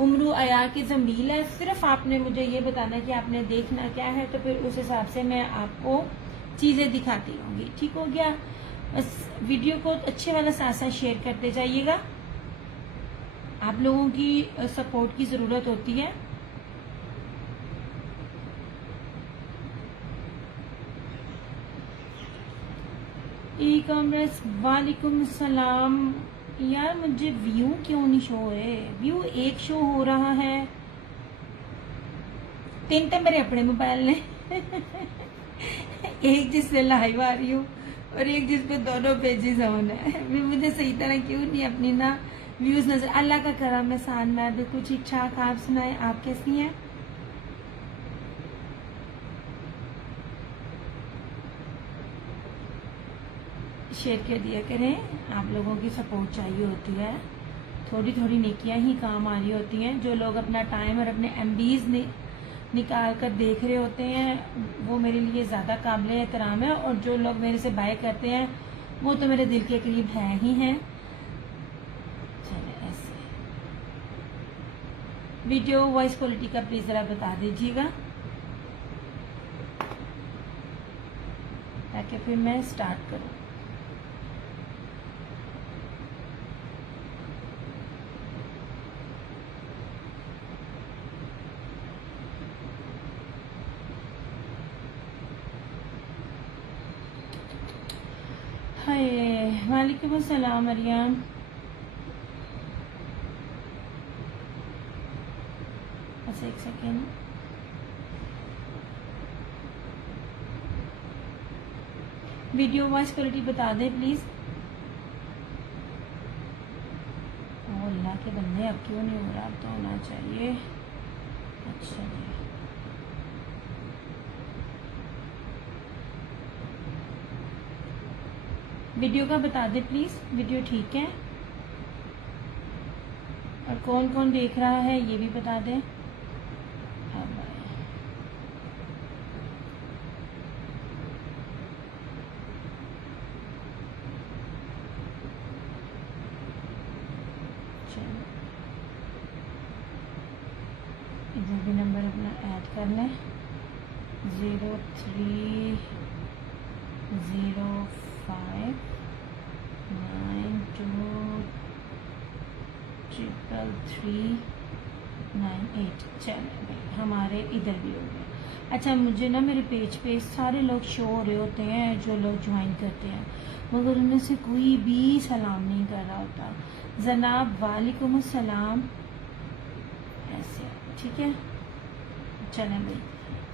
उमरू अयार की जमील है। सिर्फ आपने मुझे ये बताना है कि आपने देखना क्या है, तो फिर उस हिसाब से मैं आपको चीजें दिखाती रहूंगी। ठीक हो गया? बस वीडियो को अच्छे वाला साथ साथ शेयर करते जाइएगा। आप लोगों की सपोर्ट की जरूरत होती है। ई कॉमर्स, वालेकुम सलाम। यार मुझे व्यू क्यों नहीं शो हो रहे? व्यू एक शो हो रहा है, 3 तो मेरे अपने मोबाइल ने एक जिससे लाइव आ रही हूँ और एक जिसपे दोनों पेजेस ऑन है। भी मुझे सही तरह क्यों नहीं अपनी ना व्यूज नजर। अल्लाह का करम एहसान, मैं बिल्कुल ठीक ठाक। आप सुनाए, आप कैसी हैं? शेयर कर दिया करें, आप लोगों की सपोर्ट चाहिए होती है। थोड़ी थोड़ी नेकियां ही काम आ रही होती हैं। जो लोग अपना टाइम और अपने एमबीज निकाल कर देख रहे होते हैं वो मेरे लिए ज्यादा काबिल एहतराम है, और जो लोग मेरे से बाय करते हैं वो तो मेरे दिल के करीब है ही हैं। चले ऐसे वीडियो वॉइस क्वालिटी का प्लीज जरा बता दीजिएगा ताकि फिर मैं स्टार्ट करूं। हाय, वालेकुम अस्सलाम मरियम। अच्छा एक सेकेंड, वीडियो वॉइस क्वालिटी बता दें प्लीज। ओ अल्लाह के बंदे, अब क्यों नहीं हो रहा? अब तो होना चाहिए। अच्छा जी, वीडियो का बता दे प्लीज, वीडियो ठीक है? और कौन कौन देख रहा है ये भी बता दें। इधर भी नंबर अपना ऐड कर लें, 0305923398। चलो भाई, हमारे इधर भी हो गए। अच्छा, मुझे ना मेरे पेज पे सारे लोग शो हो रहे होते हैं जो लोग ज्वाइन करते हैं, मगर उनमें से कोई भी सलाम नहीं कर रहा होता। जनाब वालेकुम अस्सलाम, ऐसे ठीक है? चलें भाई,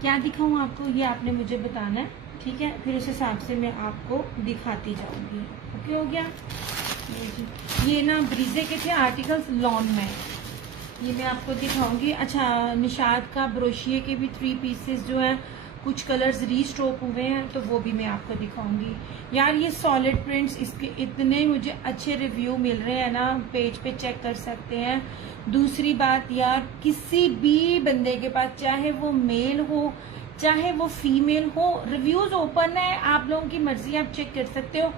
क्या दिखाऊं आपको ये आपने मुझे बताना है, ठीक है? फिर उस हिसाब से मैं आपको दिखाती जाऊंगी। ओके हो गया? ये ना ब्रीजे के थे आर्टिकल्स लॉन में, ये मैं आपको दिखाऊंगी। अच्छा, निशाद का ब्रोशिए के भी 3 पीसेस जो हैं, कुछ कलर्स रीस्टॉक हुए हैं तो वो भी मैं आपको दिखाऊंगी। यार ये सॉलिड प्रिंट्स, इसके इतने मुझे अच्छे रिव्यू मिल रहे हैं ना, पेज पे चेक कर सकते हैं। दूसरी बात यार, किसी भी बंदे के पास, चाहे वो मेल हो चाहे वो फीमेल हो, रिव्यूज ओपन है, आप लोगों की मर्जी, आप चेक कर सकते हो।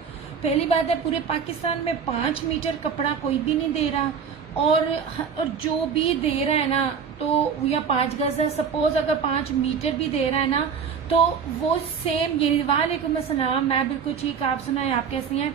पहली बात है, पूरे पाकिस्तान में 5 मीटर कपड़ा कोई भी नहीं दे रहा, और जो भी दे रहा है ना, तो या 5 गज है, सपोज अगर 5 मीटर भी दे रहा है ना, तो वो सेम ये। वालेकुम अस्सलाम, मैं बिल्कुल ठीक, आप सुनाए, आप कैसी हैं?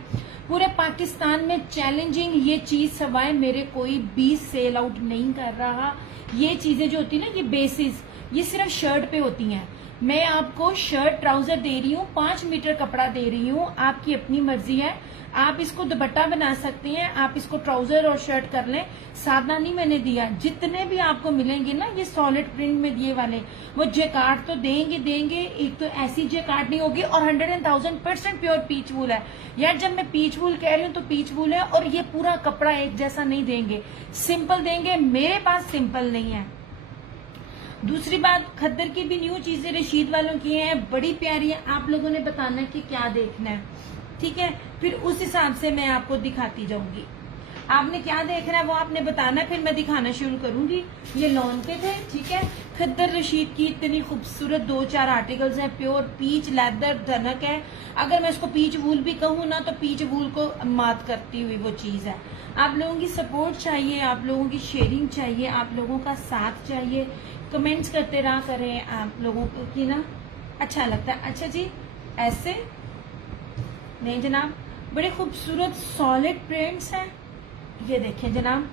पूरे पाकिस्तान में चैलेंजिंग ये चीज सवाए मेरे कोई भी सेल आउट नहीं कर रहा। ये चीजें जो होती है ना, ये बेसिस, ये सिर्फ शर्ट पे होती हैं। मैं आपको शर्ट ट्राउजर दे रही हूँ, 5 मीटर कपड़ा दे रही हूँ, आपकी अपनी मर्जी है। आप इसको दुपट्टा बना सकते हैं, आप इसको ट्राउजर और शर्ट कर लें। सादा नहीं मैंने दिया, जितने भी आपको मिलेंगे ना ये सॉलिड प्रिंट में दिए वाले, वो जेकार्ड तो देंगे। एक तो ऐसी जेकार्ड नहीं होगी, और 100,000% प्योर पीच वूल है। यार जब मैं पीच वूल कह रही हूँ तो पीच वूल है, और ये पूरा कपड़ा एक जैसा नहीं देंगे, सिंपल देंगे। मेरे पास सिंपल नहीं है। दूसरी बात, खद्दर की भी न्यू चीजें रशीद वालों की हैं, बड़ी प्यारी है। आप लोगों ने बताना कि क्या देखना है, ठीक है? फिर उस हिसाब से मैं आपको दिखाती जाऊंगी। आपने क्या देखना है वो आपने बताना, फिर मैं दिखाना शुरू करूंगी। ये लॉन पे थे, ठीक है। खद्दर रशीद की इतनी खूबसूरत 2-4 आर्टिकल्स हैं। प्योर पीच लेदर धनक है। अगर मैं इसको पीच वूल भी कहूँ ना तो पीच वूल को मात करती हुई वो चीज है। आप लोगों की सपोर्ट चाहिए, आप लोगों की शेयरिंग चाहिए, आप लोगों का साथ चाहिए। कमेंट्स करते रहा करें, आप लोगों की ना अच्छा लगता है। अच्छा जी, ऐसे नहीं जनाब, बड़े खूबसूरत सॉलिड प्रिंट्स हैं। ये देखें जनाब,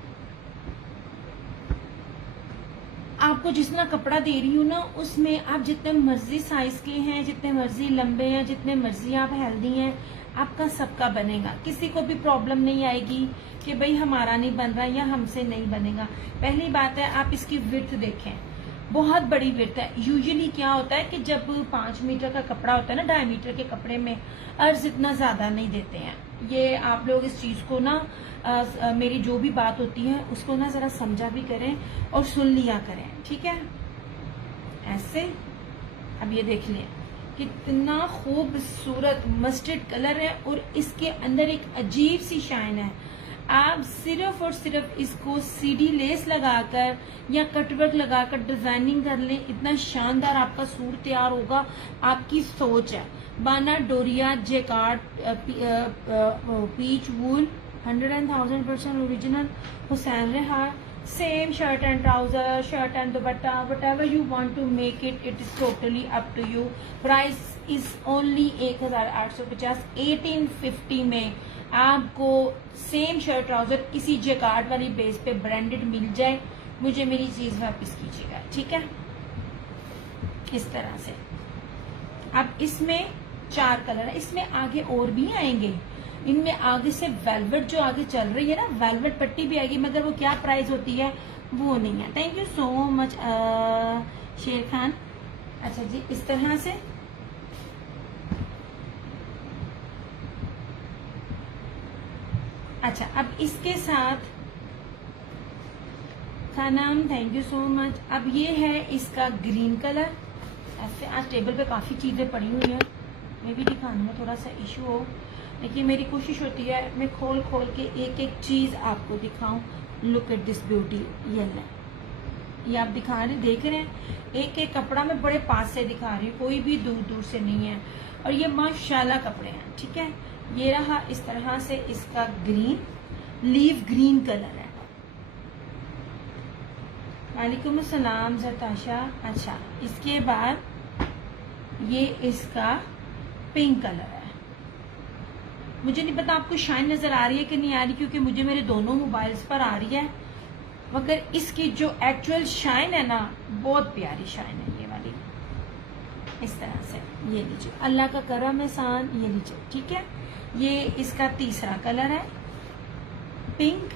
आपको जितना कपड़ा दे रही हूँ ना उसमें आप जितने मर्जी साइज के हैं, जितने मर्जी लंबे हैं, जितने मर्जी आप हेल्दी हैं, आपका सबका बनेगा। किसी को भी प्रॉब्लम नहीं आएगी कि भाई हमारा नहीं बन रहा या हमसे नहीं बनेगा। पहली बात है आप इसकी विड्थ देखें, बहुत बड़ी विड्थ है। यूजुअली क्या होता है कि जब 5 मीटर का कपड़ा होता है ना, 2.5 मीटर के कपड़े में अर्ज इतना ज्यादा नहीं देते हैं। ये आप लोग इस चीज को ना मेरी जो भी बात होती है उसको ना जरा समझा भी करें और सुन लिया करें, ठीक है। ऐसे अब ये देख लें कितना खूबसूरत मस्टर्ड कलर है और इसके अंदर एक अजीब सी शाइन है। आप सिर्फ और सिर्फ इसको सीडी लेस लगाकर या कटवर्क लगाकर डिजाइनिंग कर लें, इतना शानदार आपका सूट तैयार होगा। आपकी सोच है। बाना डोरिया jacquard peach wool 100,000% original Hussain रेहार, same shirt and trouser, shirt and dupatta, whatever you want to make it, it is totally up to you. Price is only 1850। 1850 में आपको सेम शर्ट ट्राउजर किसी जेकार्ड वाली बेस पे branded मिल जाए, मुझे मेरी चीज वापस कीजिएगा, ठीक है। इस तरह से अब इसमें 4 कलर है, इसमें आगे और भी आएंगे। इनमें आगे से वेलवेट जो आगे चल रही है ना, वेलवेट पट्टी भी आएगी, मगर वो क्या प्राइस होती है वो नहीं है। थैंक यू सो मच शेर खान। अच्छा जी, इस तरह से अच्छा, अब इसके साथ खानाम, थैंक यू सो मच। अब ये है इसका ग्रीन कलर। ऐसे आज टेबल पे काफी चीजें पड़ी हुई हैं, मैं भी दिखाने में थोड़ा सा इशू हो, लेकिन मेरी कोशिश होती है मैं खोल खोल के एक एक चीज आपको दिखाऊं। लुक एट दिस ब्यूटी, ये आप दिखा रहे देख रहे हैं, एक एक कपड़ा मैं बड़े पास से दिखा रही हूँ, कोई भी दूर दूर से नहीं है। और ये माशाल्लाह कपड़े हैं, ठीक है। ये रहा इस तरह से इसका ग्रीन, लीव ग्रीन कलर है। वालेकुम अस्सलाम जताशा। अच्छा, इसके बाद ये इसका पिंक कलर है। मुझे नहीं पता आपको शाइन नजर आ रही है कि नहीं आ रही, क्योंकि मुझे मेरे दोनों मोबाइल्स पर आ रही है, मगर इसकी जो एक्चुअल शाइन है ना बहुत प्यारी शाइन है ये वाली। इस तरह से ये लीजिए, अल्लाह का करम एहसान, ये लीजिए, ठीक है। ये इसका तीसरा कलर है पिंक।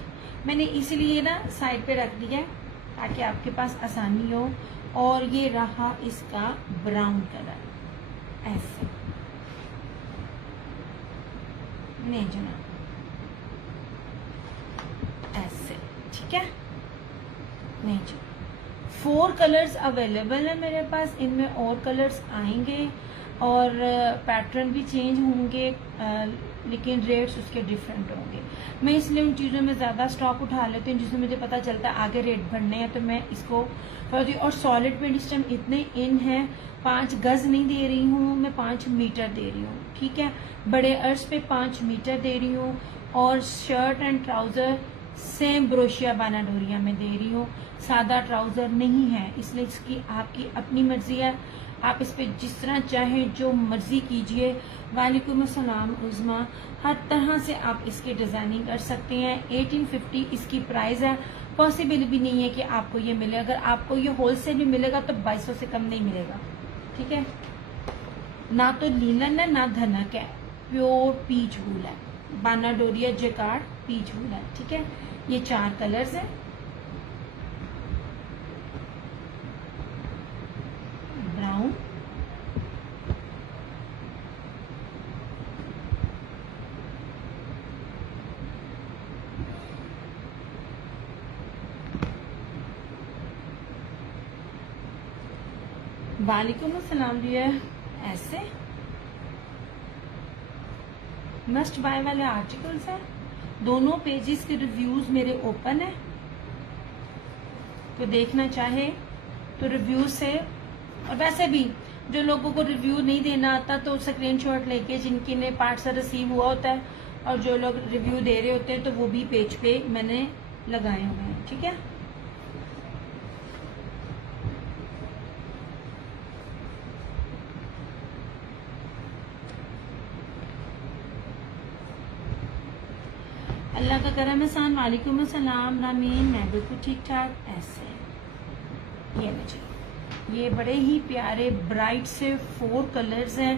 मैंने इसीलिए ना साइड पे रख दिया ताकि आपके पास आसानी हो। और ये रहा इसका ब्राउन कलर, ऐसे नहीं जनाब, ऐसे, ठीक है। नहीं जी, 4 कलर्स अवेलेबल है मेरे पास, इनमें और कलर्स आएंगे और पैटर्न भी चेंज होंगे, लेकिन रेट्स उसके डिफरेंट होंगे। मैं इसलिए उन चीज़ों में ज़्यादा स्टॉक उठा लेती हूँ जिसमें मुझे पता चलता है आगे रेट बढ़ने हैं, तो मैं इसको करती हूँ। और सॉलिड पेंट इस टाइम इतने इन है, 5 गज नहीं दे रही हूँ मैं, 5 मीटर दे रही हूँ, ठीक है। बड़े अर्ज पे 5 मीटर दे रही हूँ और शर्ट एंड ट्राउजर सेम ब्रोशिया बाना डोरिया में दे रही हूँ। सादा ट्राउजर नहीं है, इसलिए इसकी आपकी अपनी मर्जी है, आप इस पे जिस तरह चाहें जो मर्जी कीजिए। वालेकुम अस्सलाम उज़मा, हर तरह से आप इसकी डिजाइनिंग कर सकते हैं। 1850 इसकी प्राइस है, पॉसिबल भी नहीं है कि आपको ये मिले। अगर आपको ये होलसेल में मिलेगा तो 2200 से कम नहीं मिलेगा, ठीक है। ना तो लीलन है ना धनक है, प्योर पीच वूल है, बाना डोरिया जेकार्ड पीच वूल है, ठीक है। ये 4 कलर्स हैं, ब्राउन, वालेकुम अस्सलाम डियर। ऐसे मस्ट बाय वाले आर्टिकल्स हैं, दोनों पेजेस के रिव्यूज मेरे ओपन है, तो देखना चाहे तो रिव्यू से। और वैसे भी जो लोगों को रिव्यू नहीं देना आता तो स्क्रीनशॉट लेके जिनकी ने पार्सल रिसीव हुआ होता है और जो लोग रिव्यू दे रहे होते हैं तो वो भी पेज पे मैंने लगाए हुए हैं, ठीक है। अल्लाह का करम एहसान। वालेकुम अस्सलाम रामीन, मैं बिल्कुल ठीक ठाक। ऐसे ये लीजिए, ये बड़े ही प्यारे ब्राइट से 4 कलर्स हैं।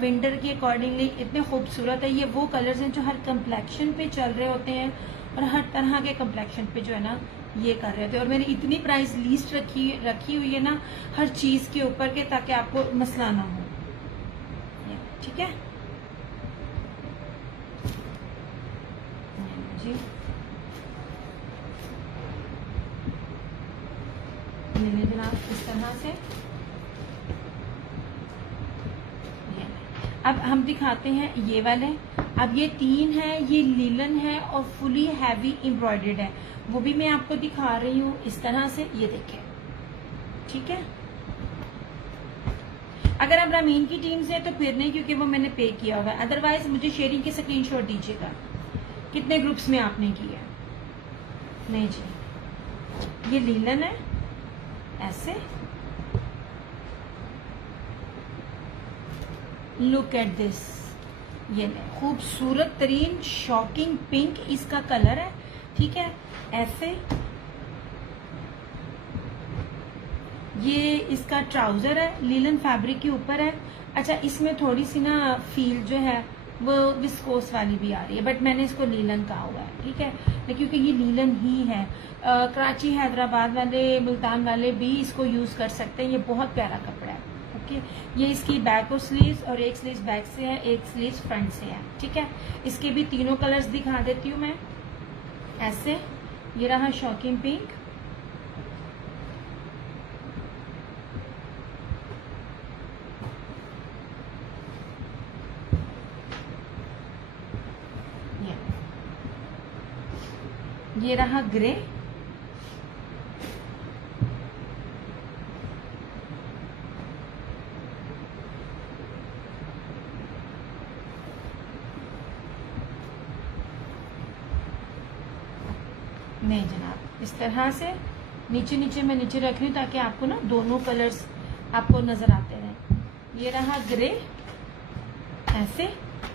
विंटर के अकॉर्डिंगली इतने खूबसूरत है। ये वो कलर्स हैं जो हर कम्प्लेक्शन पे चल रहे होते हैं और हर तरह के कम्प्लेक्शन पे जो है ना ये कर रहे थे। और मैंने इतनी प्राइस लिस्ट रखी हुई है ना हर चीज के ऊपर के, ताकि आपको मसला ना हो, ठीक है जी। मैंने जनाब इस तरह से अब हम दिखाते हैं ये वाले। अब ये 3 है, ये लीलन है और फुली हैवी एम्ब्रॉयडर्ड है, वो भी मैं आपको दिखा रही हूँ इस तरह से। ये देखें, ठीक है। अगर आप रामीन की टीम से है तो फिर नहीं, क्योंकि वो मैंने पे किया होगा। अदरवाइज मुझे शेयरिंग की स्क्रीनशॉट दीजिएगा कितने ग्रुप्स में आपने किया। नहीं जी, ये लीलन है ऐसे। लुक एट दिस, ये खूबसूरत तरीन शॉकिंग पिंक इसका कलर है, ठीक है। ऐसे ये इसका ट्राउजर है, लीलन फैब्रिक के ऊपर है। अच्छा, इसमें थोड़ी सी ना फील जो है वो विस्कोस वाली भी आ रही है, बट मैंने इसको लीलन कहा हुआ है, ठीक है, क्योंकि ये लीलन ही है। कराची हैदराबाद वाले मुल्तान वाले भी इसको यूज कर सकते हैं। ये बहुत प्यारा कपड़ा है, ओके। ये इसकी बैक और स्लीव्स, और एक स्लीव बैक से है, एक स्लीव फ्रंट से है, ठीक है। इसके भी तीनों कलर्स दिखा देती हूँ मैं ऐसे। ये रहा शॉकिंग पिंक, ये रहा ग्रे, नहीं जनाब इस तरह से नीचे नीचे मैं नीचे रख रही हूँ ताकि आपको ना दोनों कलर्स आपको नजर आते रहे। ये रहा ग्रे ऐसे,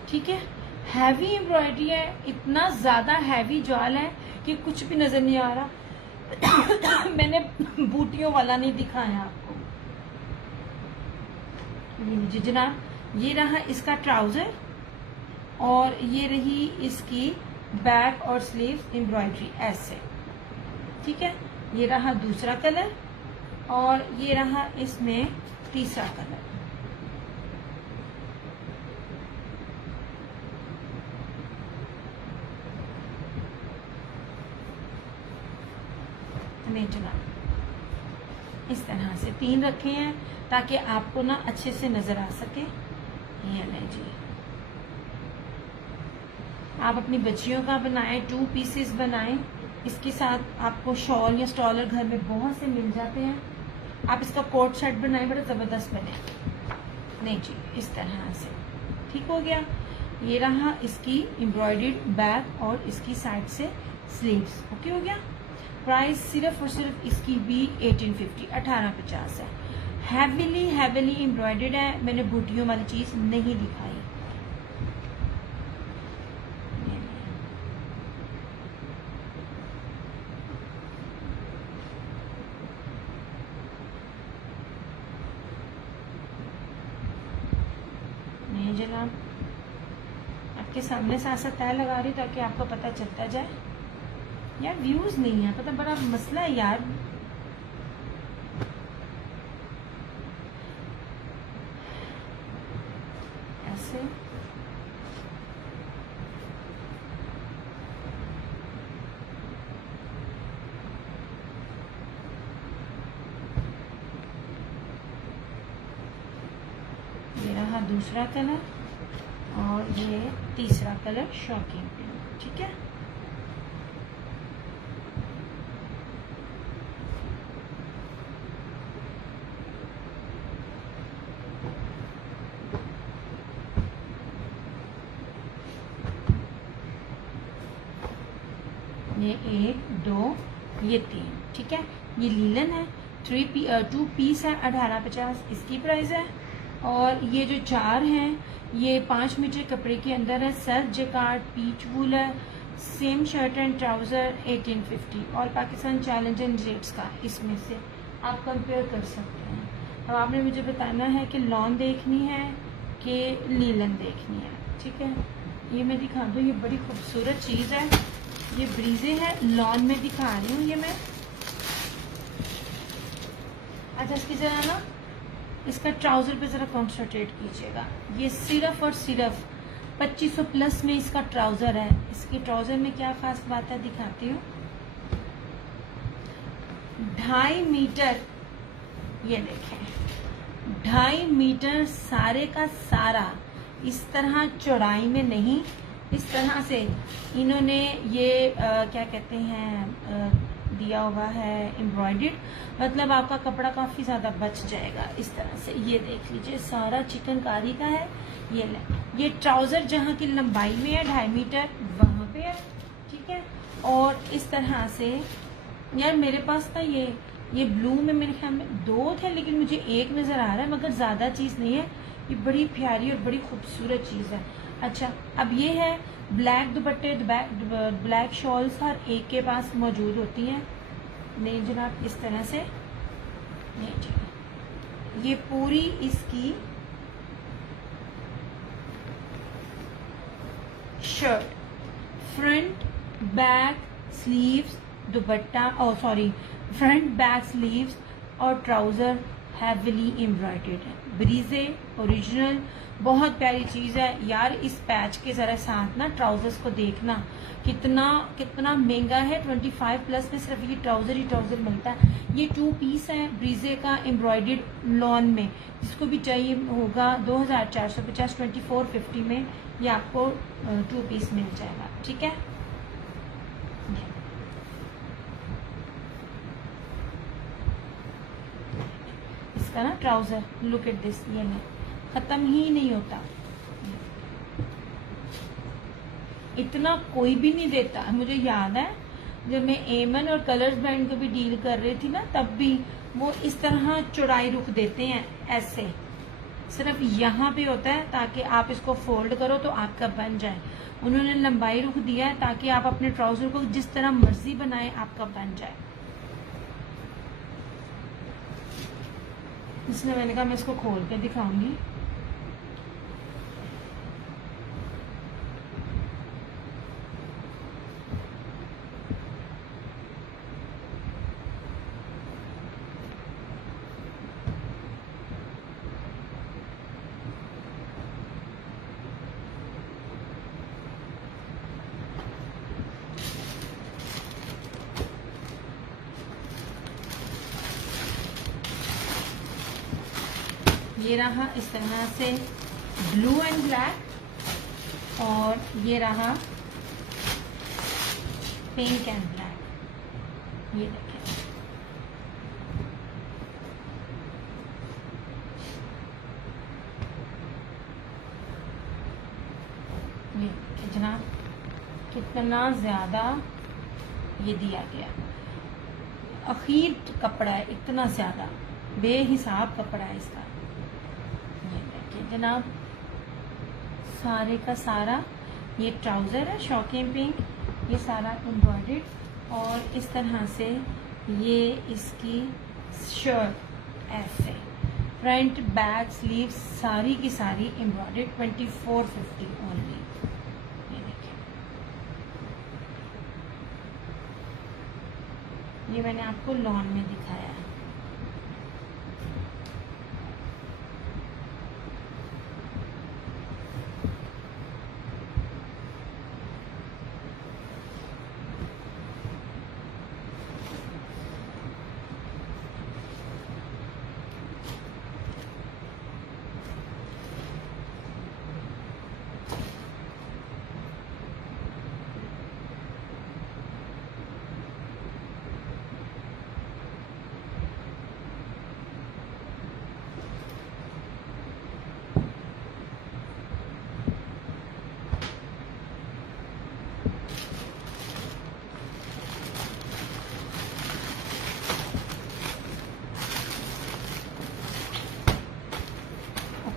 ठीक है। हैवी एम्ब्रॉयडरी है, इतना ज्यादा हैवी जाल है कि कुछ भी नजर नहीं आ रहा। मैंने बूटियों वाला नहीं दिखाया आपको। जी जनाब, ये रहा इसका ट्राउजर और ये रही इसकी बैक और स्लीव एम्ब्रॉयडरी ऐसे, ठीक है। ये रहा दूसरा कलर और ये रहा इसमें तीसरा कलर। नहीं जनाब, इस तरह से 3 रखे हैं ताकि आपको ना अच्छे से नजर आ सके। ये ले जी, आप अपनी बच्चियों का बनाएं, 2 पीसेस बनाएं। इसके साथ आपको शॉल या स्टॉलर घर में बहुत से मिल जाते हैं। आप इसका कोट सेट बनाएं, बड़ा जबरदस्त बने। नहीं जी, इस तरह से ठीक हो गया। ये रहा इसकी एम्ब्रॉयडर्ड बैक और इसकी साइड से स्लीव्स, ओके हो गया। प्राइस सिर्फ और सिर्फ इसकी भी 1850 1850 है। हैवीली एम्ब्रॉयडर्ड है। मैंने बूटियों वाली चीज नहीं दिखाई। नहीं जनाब, आपके सामने साथ साथ तय लगा रही ताकि आपको पता चलता जाए। यार व्यूज नहीं है, पता बड़ा मसला है यार। ऐसे ये रहा दूसरा कलर और ये तीसरा कलर शॉकिंग पिंक, ठीक है। ये 1 2 ये 3, ठीक है। ये लीलन है, 2 पीस है 1850 इसकी प्राइस है। और ये जो 4 हैं ये 5 मीटर कपड़े के अंदर है, सेल्फ जैकार्ड पीच वूल है, सेम शर्ट एंड ट्राउजर 1850 और पाकिस्तान चैलेंजिंग रेट्स का, इसमें से आप कंपेयर कर सकते हैं। अब आपने मुझे बताना है कि लॉन देखनी है कि लीलन देखनी है, ठीक है। ये मैं दिखा दूँ, ये बड़ी खूबसूरत चीज़ है, ये ब्रीजे है, लॉन में दिखा रही हूँ ये मैं। अच्छा इसकी जरा ना इसका ट्राउजर पे जरा कॉन्सेंट्रेट कीजिएगा। ये सिर्फ और सिर्फ 2500 प्लस में इसका ट्राउजर है। इसके ट्राउजर में क्या खास बात है दिखाती हूँ। 2.5 मीटर, ये देखें 2.5 मीटर सारे का सारा, इस तरह चौड़ाई में नहीं, इस तरह से इन्होंने ये क्या कहते हैं दिया हुआ है एम्ब्रॉयडर्ड, मतलब आपका कपड़ा काफी ज्यादा बच जाएगा इस तरह से। ये देख लीजिए सारा चिकनकारी का है। ये ले, ये ट्राउजर जहाँ की लंबाई में है 2.5 मीटर वहां पे है, ठीक है। और इस तरह से यार मेरे पास था ये ब्लू में मेरे ख्याल में 2 थे, लेकिन मुझे 1 नजर आ रहा है, मगर ज्यादा चीज नहीं है। ये बड़ी प्यारी और बड़ी खूबसूरत चीज है। अच्छा अब ये है ब्लैक दुपट्टे, ब्लैक शॉल्स हर एक के पास मौजूद होती हैं। नहीं जनाब इस तरह से नहीं, ठीक है। ये पूरी इसकी शर्ट, फ्रंट बैक स्लीव्स, दुपट्टा और सॉरी फ्रंट बैक स्लीव्स और ट्राउजर हैवीली एम्ब्रॉयडर्ड है। ब्रीजे ओरिजिनल, बहुत प्यारी चीज है यार। इस पैच के जरा साथ ना ट्राउजर्स को देखना कितना कितना महंगा है। 25 प्लस में सिर्फ ये ट्राउजर ही ट्राउजर मिलता है। ये 2 पीस है ब्रीजे का एम्ब्रॉयडर्ड लॉन में, जिसको भी चाहिए होगा 2450 2450 में ये आपको 2 पीस मिल जाएगा, ठीक है। इसका ना ट्राउजर लुक एट दिस, ये नहीं खत्म ही नहीं होता, इतना कोई भी नहीं देता। मुझे याद है जब मैं एमन और कलर्स ब्रांड को भी डील कर रही थी ना, तब भी वो इस तरह चौड़ाई रुख देते हैं, ऐसे सिर्फ यहाँ पे होता है ताकि आप इसको फोल्ड करो तो आपका बन जाए। उन्होंने लंबाई रुख दिया है ताकि आप अपने ट्राउजर को जिस तरह मर्जी बनाए आपका बन जाए। इसलिए मैंने कहा मैं इसको खोल के दिखाऊंगी। ये रहा इस तरह से ब्लू एंड ब्लैक, और ये रहा पिंक एंड ब्लैक। ये देखें ये जनाब कितना ज्यादा ये दिया गया, अखीर कपड़ा है, इतना ज्यादा बेहिसाब कपड़ा है इसका। जनाब सारे का सारा ये ट्राउजर है शॉकिंग पिंक, ये सारा एम्ब्रॉयडर्ड, और इस तरह से ये इसकी शर्ट ऐसे फ्रंट बैक स्लीव सारी की सारी एम्ब्रॉयडर्ड 2450 ओनली। ये देखिए ये मैंने आपको लॉन में दिखाया है।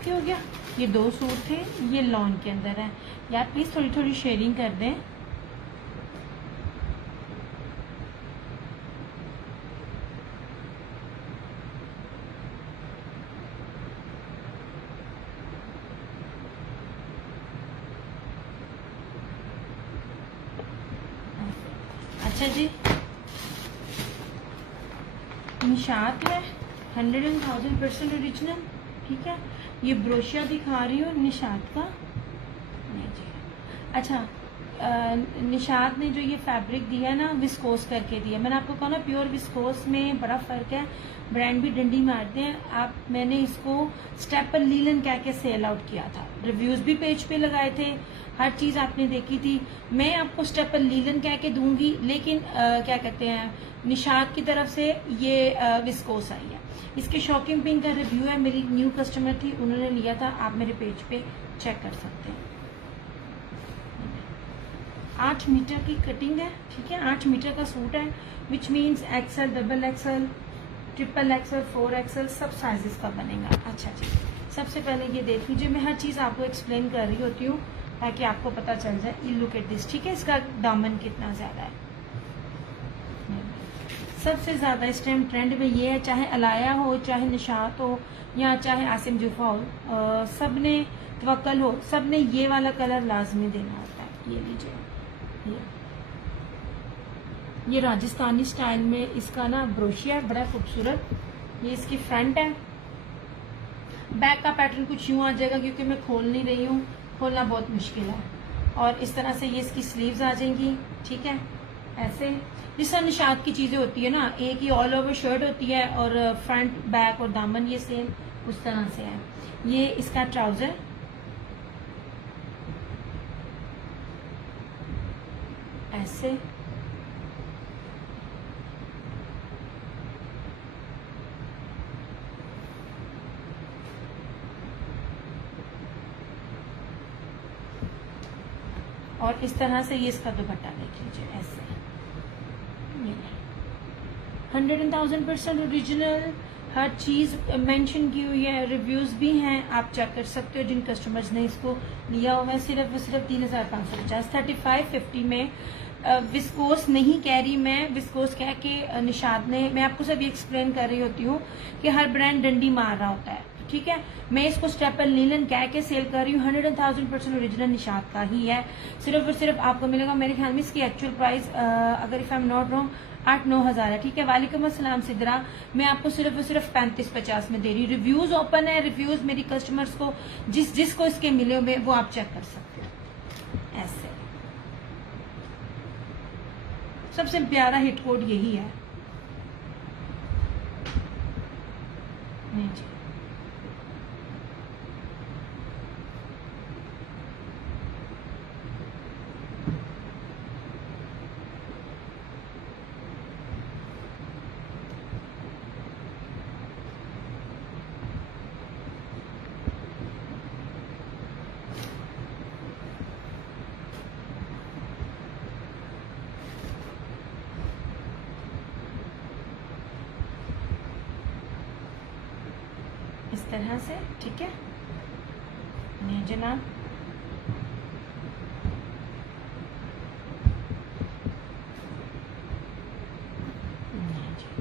ओके हो गया। ये 2 सूट थे, ये लॉन के अंदर है। यार प्लीज थोड़ी थोड़ी शेयरिंग कर दें। अच्छा जी, निशात है 100,000% ओरिजिनल, ठीक है। ये ब्रोशिया दिखा रही हूँ निशात का। नहीं जी, अच्छा निशात ने जो ये फैब्रिक दिया ना, विस्कोस करके दिया। मैंने आपको कहा ना प्योर विस्कोस में बड़ा फर्क है, ब्रांड भी डंडी मारते हैं। मैंने इसको स्टेपल लीलन कह के सेल आउट किया था, रिव्यूज भी पेज पे लगाए थे, हर चीज आपने देखी थी। मैं आपको स्टेपल लीलन कह के दूंगी, लेकिन क्या कहते हैं, निशात की तरफ से ये विस्कोस आई है। इसके शॉकिंग पिंक का रिव्यू है, मेरी न्यू कस्टमर थी, उन्होंने लिया था, आप मेरे पेज पे चेक कर सकते हैं। 8 मीटर की कटिंग है, ठीक है। 8 मीटर का सूट है, which means XL, double XL, triple XL, 4XL सब साइजेस का बनेगा। अच्छा जी, सबसे पहले ये देख लीजिए, मैं हर चीज आपको एक्सप्लेन कर रही होती हूँ ताकि आपको पता चल जाए। यू लुक एट दिस, ठीक है। इसका दामन कितना ज्यादा है। सबसे ज्यादा इस टाइम ट्रेंड में ये है, चाहे अलाया हो, चाहे निशात हो, या चाहे आसिम जुफा हो, सब ने तवक्कल हो, सब ने ये वाला कलर लाजमी देना होता है। ये लीजिए, ये राजस्थानी स्टाइल में इसका ना ब्रोशिया है, बड़ा खूबसूरत। ये इसकी फ्रंट है। बैक का पैटर्न कुछ यूं आ जाएगा, क्योंकि मैं खोल नहीं रही हूँ, खोलना बहुत मुश्किल है। और इस तरह से ये इसकी स्लीव्स आ जाएंगी, ठीक है। ऐसे जिस तरह निशात की चीजें होती है ना, एक ही ऑल ओवर शर्ट होती है और फ्रंट बैक और दामन ये सेम उस तरह से है। ये इसका ट्राउजर, ऐसे और इस तरह से ये इसका दुपट्टा देख लीजिए, ऐसे 100,000% ओरिजिनल, हर चीज मेंशन की हुई है, रिव्यूज भी हैं, आप चेक कर सकते हो। जिन कस्टमर्स ने इसको लिया हुआ है, सिर्फ 3,550, 3550 में। विस्कोस नहीं कह रही मैं, विस्कोस कह के निशात ने, मैं आपको सब एक्सप्लेन कर रही होती हूँ कि हर ब्रांड डंडी मार रहा होता है, ठीक है। मैं इसको स्टेपल लीलन कह के सेल कर रही हूँ, 100,000% ओरिजिनल निशात का ही है। सिर्फ और सिर्फ आपको मिलेगा, मेरे ख्याल में इसकी एक्चुअल प्राइस अगर if I am not wrong 8-9 हज़ार है, ठीक है। वालेकुम अस्सलाम सिद्रा, मैं आपको सिर्फ और सिर्फ 3550 में दे रही हूँ। रिव्यूज ओपन है, रिव्यूज मेरी कस्टमर्स को जिसको इसके मिले हुए वो आप चेक कर सकते हो। ऐसे सबसे प्यारा हिट कोड यही है। नहीं जी, इस तरह से, ठीक है। नहीं जनाब,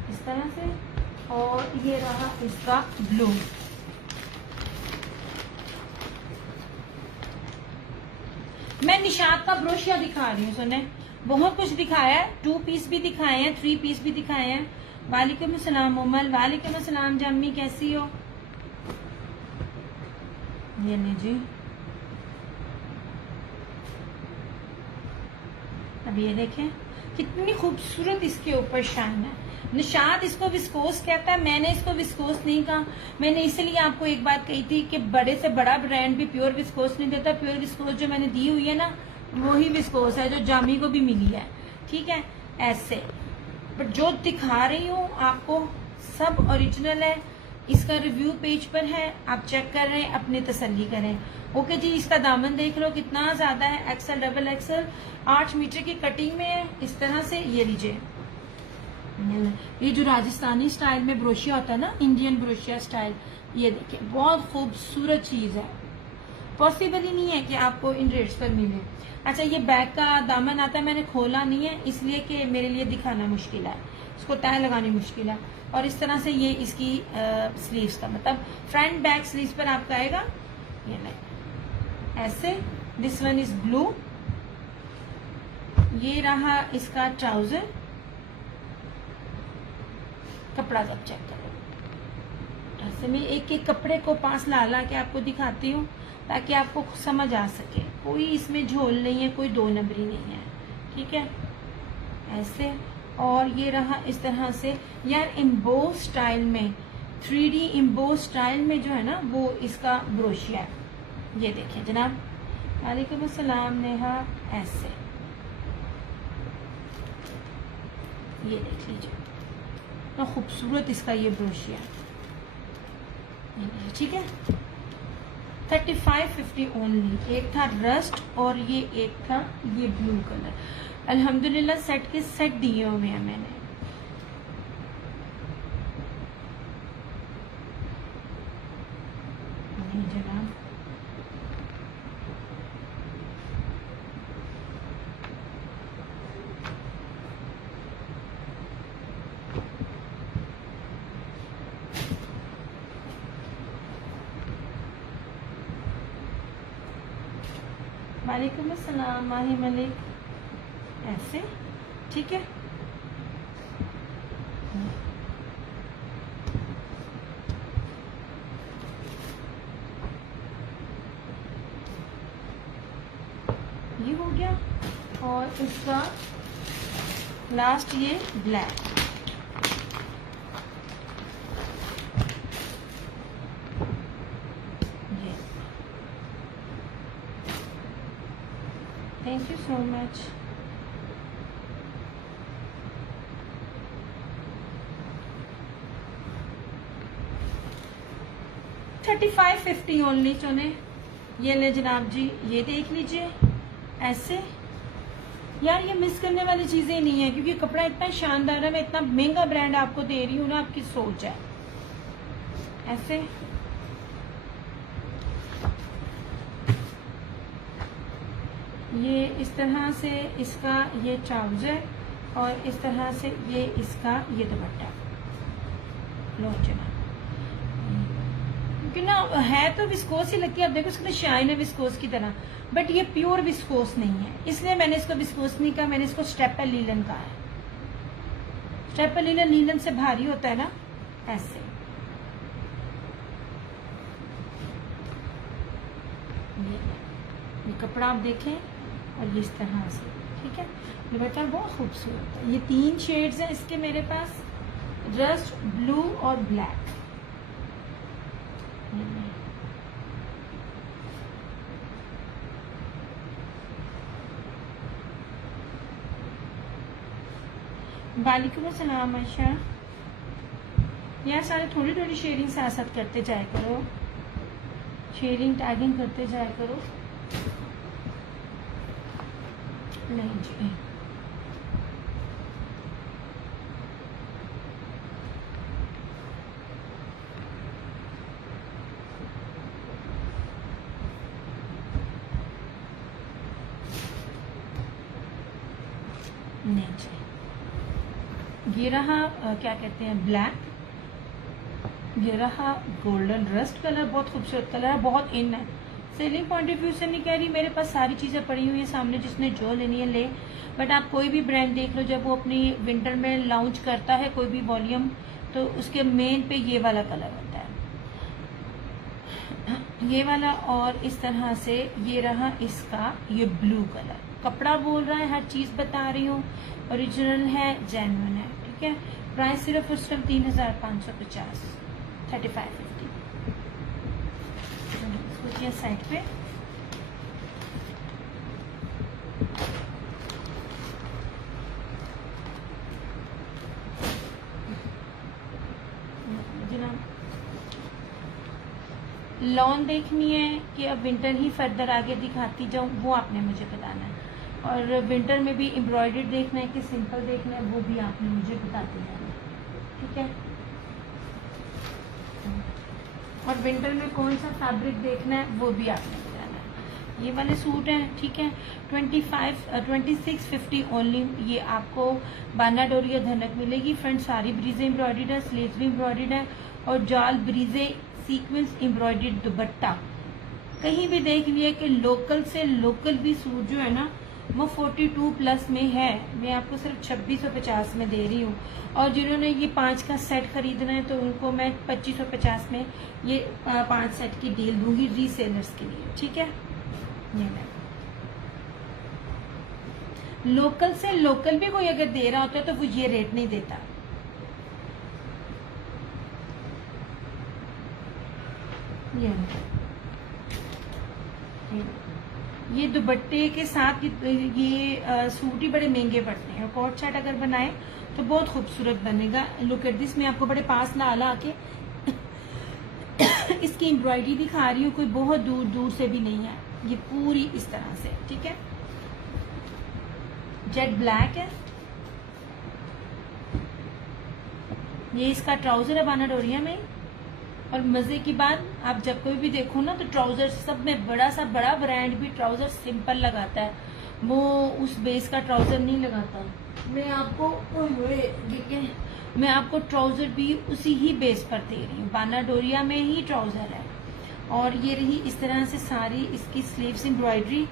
इस तरह से। और ये रहा इसका ब्लू, मैं निशात का ब्रोशिया दिखा रही हूँ। सुने, बहुत कुछ दिखाया है, 2 पीस भी दिखाए हैं, 3 पीस भी दिखाए हैं। वालेकुम अस्सलाम उमल, वालेकुम अस्सलाम जम्मी, कैसी हो? ये नहीं जी, अब ये देखें कितनी खूबसूरत इसके ऊपर शाइन है। निशात इसको विस्कोस कहता है, मैंने इसको विस्कोस नहीं कहा। मैंने इसलिए आपको एक बात कही थी कि बड़े से बड़ा ब्रांड भी प्योर विस्कोस नहीं देता। प्योर विस्कोस जो मैंने दी हुई है ना, वही विस्कोस है जो जामी को भी मिली है, ठीक है। ऐसे बट जो दिखा रही हूँ आपको सब ओरिजिनल है। इसका रिव्यू पेज पर है, आप चेक कर रहे हैं, अपनी तसल्ली करें। ओके जी, इसका दामन देख लो कितना ज्यादा है, एक्सएल, डबल एक्सएल, 8 मीटर की कटिंग में है। इस तरह से ये लीजिए, ये जो राजस्थानी स्टाइल में ब्रोशिया होता है ना, इंडियन ब्रोशिया स्टाइल, ये देखिए बहुत खूबसूरत चीज है। पॉसिबल ही नहीं है कि आपको इन रेट्स पर मिले। अच्छा, ये बैक का दामन आता है, मैंने खोला नहीं है इसलिए कि मेरे लिए दिखाना मुश्किल है, इसको तय लगानी मुश्किल है। और इस तरह से ये इसकी स्लीव्स का मतलब फ्रंट बैक स्लीव्स पर आपका आएगा ये नहीं ऐसे। This one is blue. ये रहा इसका ट्राउजर। कपड़ा जब चेक करो, ऐसे मैं एक एक कपड़े को पास ला के आपको दिखाती हूँ ताकि आपको समझ आ सके। कोई इसमें झोल नहीं है, कोई दो नंबरी नहीं है, ठीक है, ऐसे। और ये रहा इस तरह से यार इम्बोस स्टाइल में, 3D इम्बोस स्टाइल में जो है ना वो इसका ब्रोशिया है। ये देखिए जनाब। वालेकुम अस्सलाम नेहा। ऐसे ये देख लीजिए ना, खूबसूरत इसका ये ब्रोशिया, ठीक है। 3550 ओनली। एक था रस्ट और ये एक था ये ब्लू कलर। अल्हम्दुलिल्लाह सेट के सेट दिए हुए हैं मैंने। जनाब वालेकुम अस्सलाम माही मलिक। ऐसे ठीक है। ये हो गया और इसका लास्ट ये ब्लैक। ये thank you so much. $3550 only चुने। ये ले जनाब जी, ये देख लीजिए ऐसे। यार ये मिस करने वाली चीजें नहीं है क्योंकि कपड़ा इतना शानदार है। मैं इतना महंगा ब्रांड आपको दे रही हूँ ना, आपकी सोच है। ऐसे ये इस तरह से इसका ये ट्राउजर और इस तरह से ये इसका ये दुपट्टा। लो जना, क्योंकि ना है तो विस्कोस ही लगती है। आप देखो इसका शाइन है विस्कोस की तरह, बट ये प्योर विस्कोस नहीं है, इसलिए मैंने इसको विस्कोस नहीं कहा, मैंने इसको स्टेपल लीलन कहा है। स्टेपल लीलन लीलन से भारी होता है ना, ऐसे। ये कपड़ा आप देखें और ये इस तरह से, ठीक है। दुपट्टा बहुत खूबसूरत है। ये 3 शेड्स हैं इसके मेरे पास, रस्ट, ब्लू और ब्लैक। वालेकुम अस्सलाम आयशा। यार सारे थोड़ी थोड़ी शेयरिंग साथ साथ करते जाया करो, शेयरिंग टैगिंग करते जाया करो। नहीं जी, नहीं जी। ये रहा क्या कहते हैं ब्लैक। ये रहा गोल्डन रस्ट कलर, बहुत खूबसूरत कलर है, बहुत इन है। सेलिंग पॉइंट ऑफ व्यू से नहीं कह रही, मेरे पास सारी चीज़ें पड़ी हुई हैं सामने, जिसने जो लेनी है ले। बट आप कोई भी ब्रांड देख लो, जब वो अपनी विंटर में लॉन्च करता है कोई भी वॉल्यूम, तो उसके मेन पे ये वाला कलर होता है, ये वाला। और इस तरह से ये रहा इसका ये ब्लू कलर। कपड़ा बोल रहा है, हर चीज़ बता रही हूँ, ओरिजिनल है, जेन्युइन है, ठीक है। प्राइस सिर्फ और सिर्फ 3550, 3550। सोचिए साइड पे। लॉन देखनी है कि अब विंटर ही फर्दर आगे दिखाती जाऊं, वो आपने मुझे बताना है। और विंटर में भी एम्ब्रॉयडर्ड देखना है कि सिंपल देखना है, वो भी आपने मुझे बताते जाना, ठीक है। और विंटर में कौन सा फैब्रिक देखना है वो भी आपने बताना है। ये वाले सूट हैं, ठीक है, 2650 ओनली। ये आपको बाना डोरी या धनक मिलेगी। फ्रंट सारी ब्रीजे एम्ब्रॉयडर्ड है, स्लीव्स भी एम्ब्रॉयडर्ड है और जाल ब्रीजे सीक्वेंस एम्ब्रॉयडर्ड दुपट्टा। कहीं भी देख लिया कि लोकल से लोकल भी सूट जो है ना वो 42 प्लस में है। मैं आपको सिर्फ 2650 में दे रही हूँ। और जिन्होंने ये 5 का सेट खरीदना है तो उनको मैं 2550 में ये 5 सेट की डील दूंगी रीसेलर्स के लिए, ठीक है। ये मैं लोकल से लोकल भी कोई अगर दे रहा होता है तो वो ये रेट नहीं देता। ये दुपट्टे के साथ ये सूट ही बड़े महंगे पड़ते हैं। कोट सेट अगर बनाए तो बहुत खूबसूरत बनेगा। लुक एट दिस, मैं आपको बड़े पास ला ला के इसकी एम्ब्रॉयडरी दिखा रही हूँ, कोई बहुत दूर दूर से भी नहीं है। ये पूरी इस तरह से, ठीक है। जेट ब्लैक है, ये इसका ट्राउजर है बाना डोरिया में। और मजे की बात, आप जब कोई भी देखो ना तो ट्राउजर सब में बड़ा ब्रांड भी ट्राउजर सिंपल लगाता है, वो उस बेस का ट्राउजर नहीं लगाता। मैं आपको ट्राउजर भी उसी ही बेस पर दे रही हूँ, बाना डोरिया में ही ट्राउजर है। और ये रही इस तरह से सारी इसकी स्लीव्स एम्ब्रॉयडरी।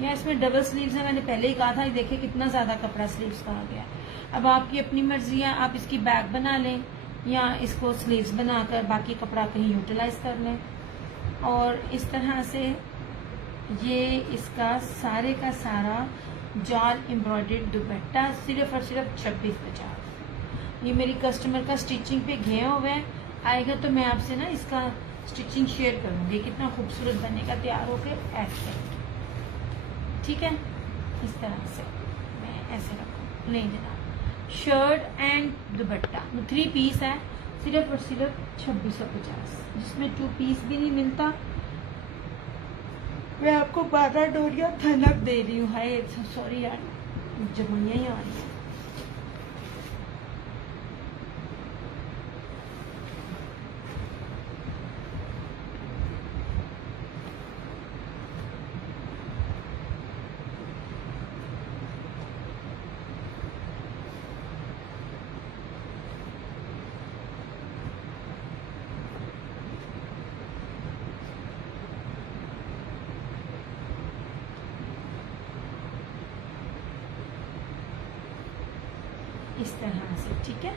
या इसमें डबल स्लीव्स है, मैंने पहले ही कहा था। देखिए कितना ज्यादा कपड़ा स्लीव्स का आ गया। अब आपकी अपनी मर्जी है, आप इसकी बैक बना लें या इसको स्लीव्स बनाकर बाकी कपड़ा कहीं यूटिलाइज कर लें। और इस तरह से ये इसका सारे का सारा जाल एम्ब्रॉयडर्ड दुपट्टा सिर्फ और सिर्फ 2650। ये मेरी कस्टमर का स्टिचिंग पे गया हुआ है, आएगा तो मैं आपसे ना इसका स्टिचिंग शेयर करूंगी, कितना खूबसूरत बनेगा तैयार होकर ऐसे, ठीक है। इस तरह से मैं ऐसे रखूँ, नहीं देना। शर्ट एंड दुपट्टा 3 पीस है, सिर्फ और सिर्फ 2650, जिसमें 2 पीस भी नहीं मिलता। मैं आपको बाना डोरिया धनक दे रही हूँ। हाय सॉरी यार, जमुइयाँ ही आ रही है। इस तरह से, ठीक है।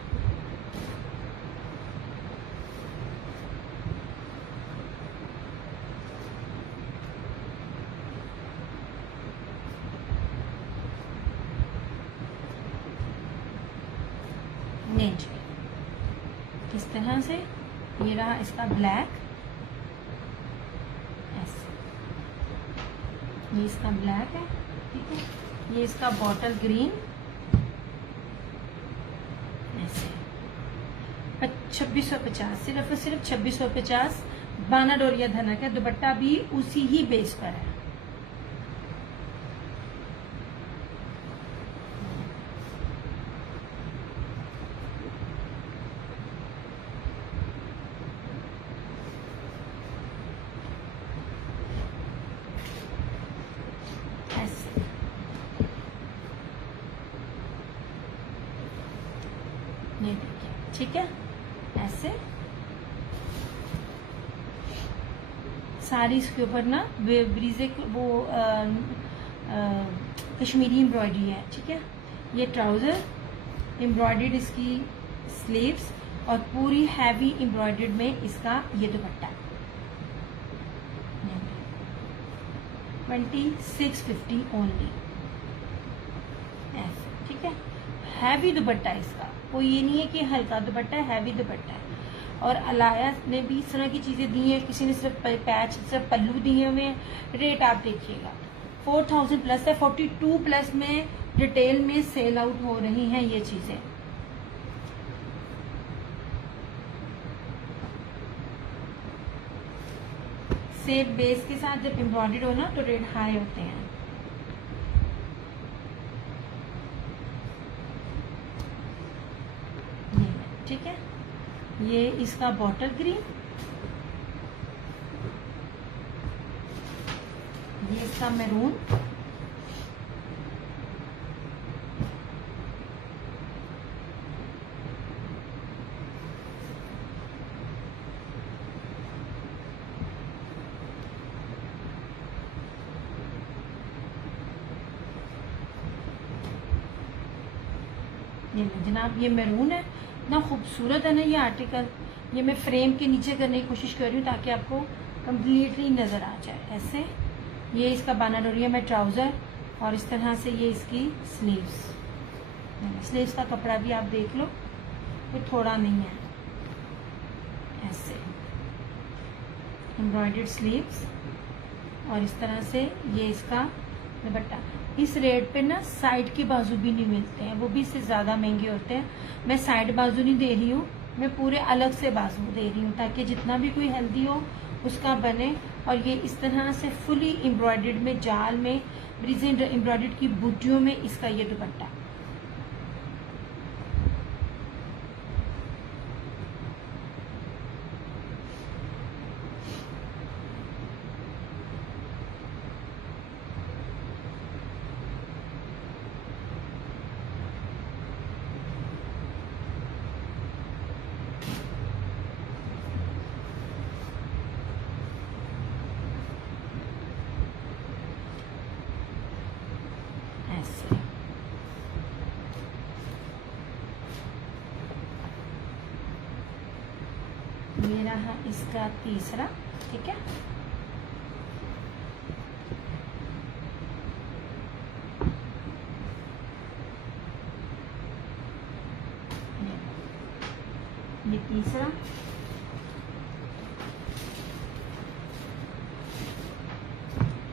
नेट इस तरह से, ये रहा इसका ब्लैक, ऐसे ये इसका ब्लैक है, ठीक है। ये इसका बॉटल ग्रीन, 2650, सिर्फ और सिर्फ 2650। बाना डोरिया धनक है, दुपट्टा भी उसी ही बेस पर है। ऐसे ये देखिए, ठीक है। ऐसे सारी इसके ऊपर ना ब्रीजे वो कश्मीरी एम्ब्रॉयडरी है, ठीक है। ये ट्राउजर एम्ब्रॉयडर्ड, इसकी स्लीव्स और पूरी हैवी एम्ब्रॉयडर्ड में इसका ये दुपट्टा 2650 ओनली, ऐसे, ठीक है। हैवी दुपट्टा इसका, कोई ये नहीं है कि हल्का दुपट्टा है, हैवी दुपट्टा है। और अलाया ने भी इस तरह की चीजें दी हैं, किसी ने सिर्फ पैच सिर्फ पल्लू दिए हुए हैं। रेट आप देखिएगा 4000 प्लस है, 42 प्लस में रिटेल में सेल आउट हो रही हैं ये चीजें। सेम बेस के साथ जब एम्ब्रॉयडर्ड हो ना तो रेट हाई होते हैं। ये इसका बॉटल ग्रीन, ये इसका मैरून, ये जनाब ये मैरून है। इतना खूबसूरत है ना ये आर्टिकल। ये मैं फ्रेम के नीचे करने की कोशिश कर रही हूँ ताकि आपको कम्प्लीटली नज़र आ जाए ऐसे। ये इसका बानाडोरिया में ट्राउज़र और इस तरह से ये इसकी स्लीव्स। स्लीव्स का कपड़ा भी आप देख लो, कोई थोड़ा नहीं है, ऐसे एम्ब्रॉयडर्ड स्लीव्स और इस तरह से ये इसका दुपट्टा। इस रेट पे ना साइड के बाजू भी नहीं मिलते हैं, वो भी इससे ज़्यादा महंगे होते हैं। मैं साइड बाजू नहीं दे रही हूँ, मैं पूरे अलग से बाजू दे रही हूँ ताकि जितना भी कोई हेल्दी हो उसका बने। और ये इस तरह से फुली एम्ब्रॉयडर्ड में, जाल में, ब्रिजेंट एम्ब्रॉयडर्ड की बूटियों में इसका ये दुपट्टा। ये रहा इसका तीसरा, ठीक है। ये तीसरा,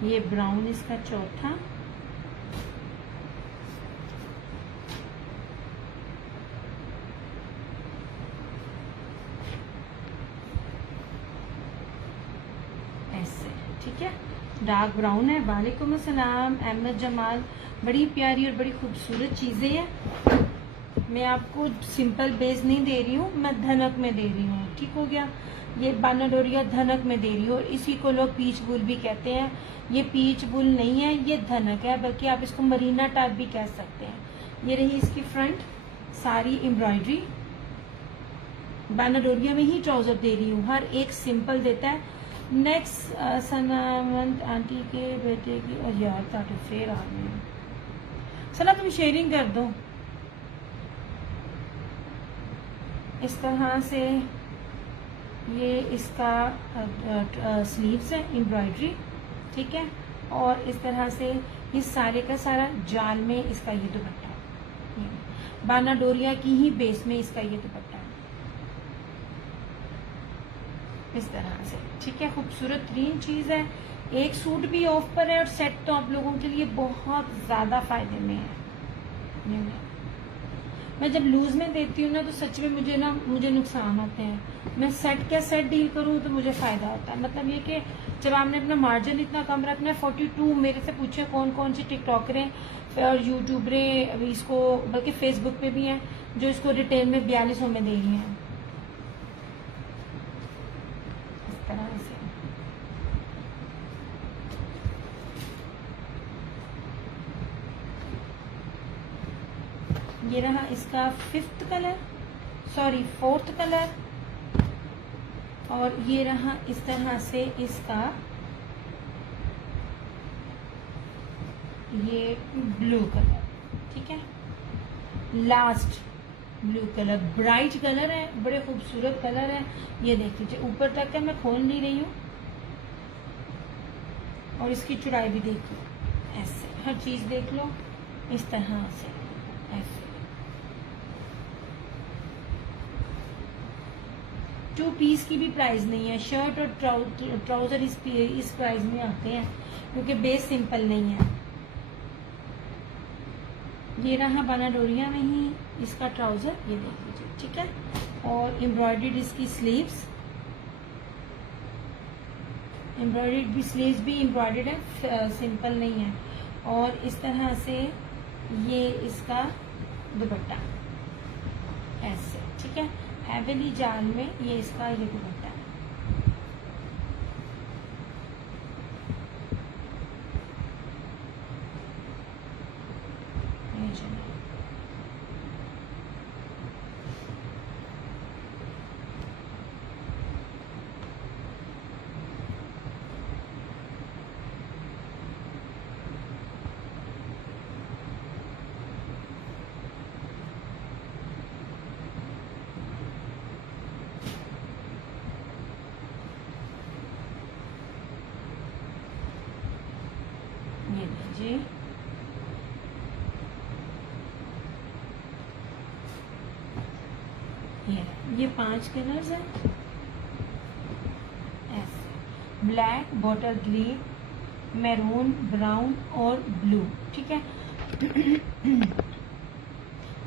ये ब्राउन इसका चौथा, ठीक है। डार्क ब्राउन है। वालेकुम अस्सलाम अहमद जमाल। बड़ी प्यारी और बड़ी खूबसूरत चीज़ें हैं। मैं आपको सिंपल बेस नहीं दे रही हूँ, मैं धनक में दे रही हूँ, ठीक हो गया। ये बानाडोरिया धनक में दे रही हूँ और इसी को लोग पीच बुल भी कहते हैं। ये पीच बुल नहीं है, ये धनक है, बल्कि आप इसको मरीना टाइप भी कह सकते हैं। ये रही इसकी फ्रंट सारी एम्ब्रॉयडरी। बानाडोरिया में ही ट्राउजर दे रही हूँ, हर एक सिंपल देता है। नेक्स्ट सनावंत आंटी के बेटे की, और यार ताकि फिर आ गए। सना तुम शेयरिंग कर दो। इस तरह से ये इसका स्लीव्स है एम्ब्रॉयडरी, ठीक है। और इस तरह से ये सारे का सारा जाल में इसका ये दुपट्टा, बानाडोरिया की ही बेस में इसका ये दुपट्टा इस तरह से, ठीक है। खूबसूरत तरीन चीज़ है। एक सूट भी ऑफ पर है और सेट तो आप लोगों के लिए बहुत ज़्यादा फायदे में है। मैं जब लूज में देती हूँ ना तो सच में मुझे नुकसान होते हैं। मैं सेट क्या सेट डील करूँ तो मुझे फ़ायदा होता है। मतलब ये कि जब आपने अपना मार्जिन इतना कम रखना है, 42, मेरे से पूछे कौन कौन सी टिकटॉकरें और यूट्यूबरें इसको, बल्कि फेसबुक पे भी हैं जो इसको रिटेल में 4200 में दे रही हैं। इस तरह से ये रहा इसका 5th colour, sorry 4th colour. और ये रहा इस तरह से इसका ये ब्लू कलर, ठीक है। Last blue colour, bright colour है, बड़े खूबसूरत कलर है। ये देख लीजिए ऊपर तक है, मैं खोल नहीं रही हूँ। और इसकी चौड़ाई भी देख लो, ऐसे हर चीज देख लो इस तरह से, ऐसे 2 पीस की भी प्राइस नहीं है। शर्ट और ट्राउजर इस प्राइस में आते हैं क्योंकि बेस सिंपल नहीं है। ये रहा बानाडोरिया में ही इसका ट्राउजर, ये देख लीजिए, ठीक है। और एम्ब्रॉयडर्ड इसकी स्लीव्स, एम्ब्रॉयडर्ड भी स्लीव्स भी एम्ब्रॉयडर्ड है, सिंपल नहीं है। और इस तरह से ये इसका दुपट्टा ऐसे, ठीक है। हैवेली जाल में ये इसका ये दुपट्टा है। ये चलिए ये लीजिए, ये 5 कलर्स हैं ऐसे, black, bottle green, maroon, brown और ब्लू। ठीक है।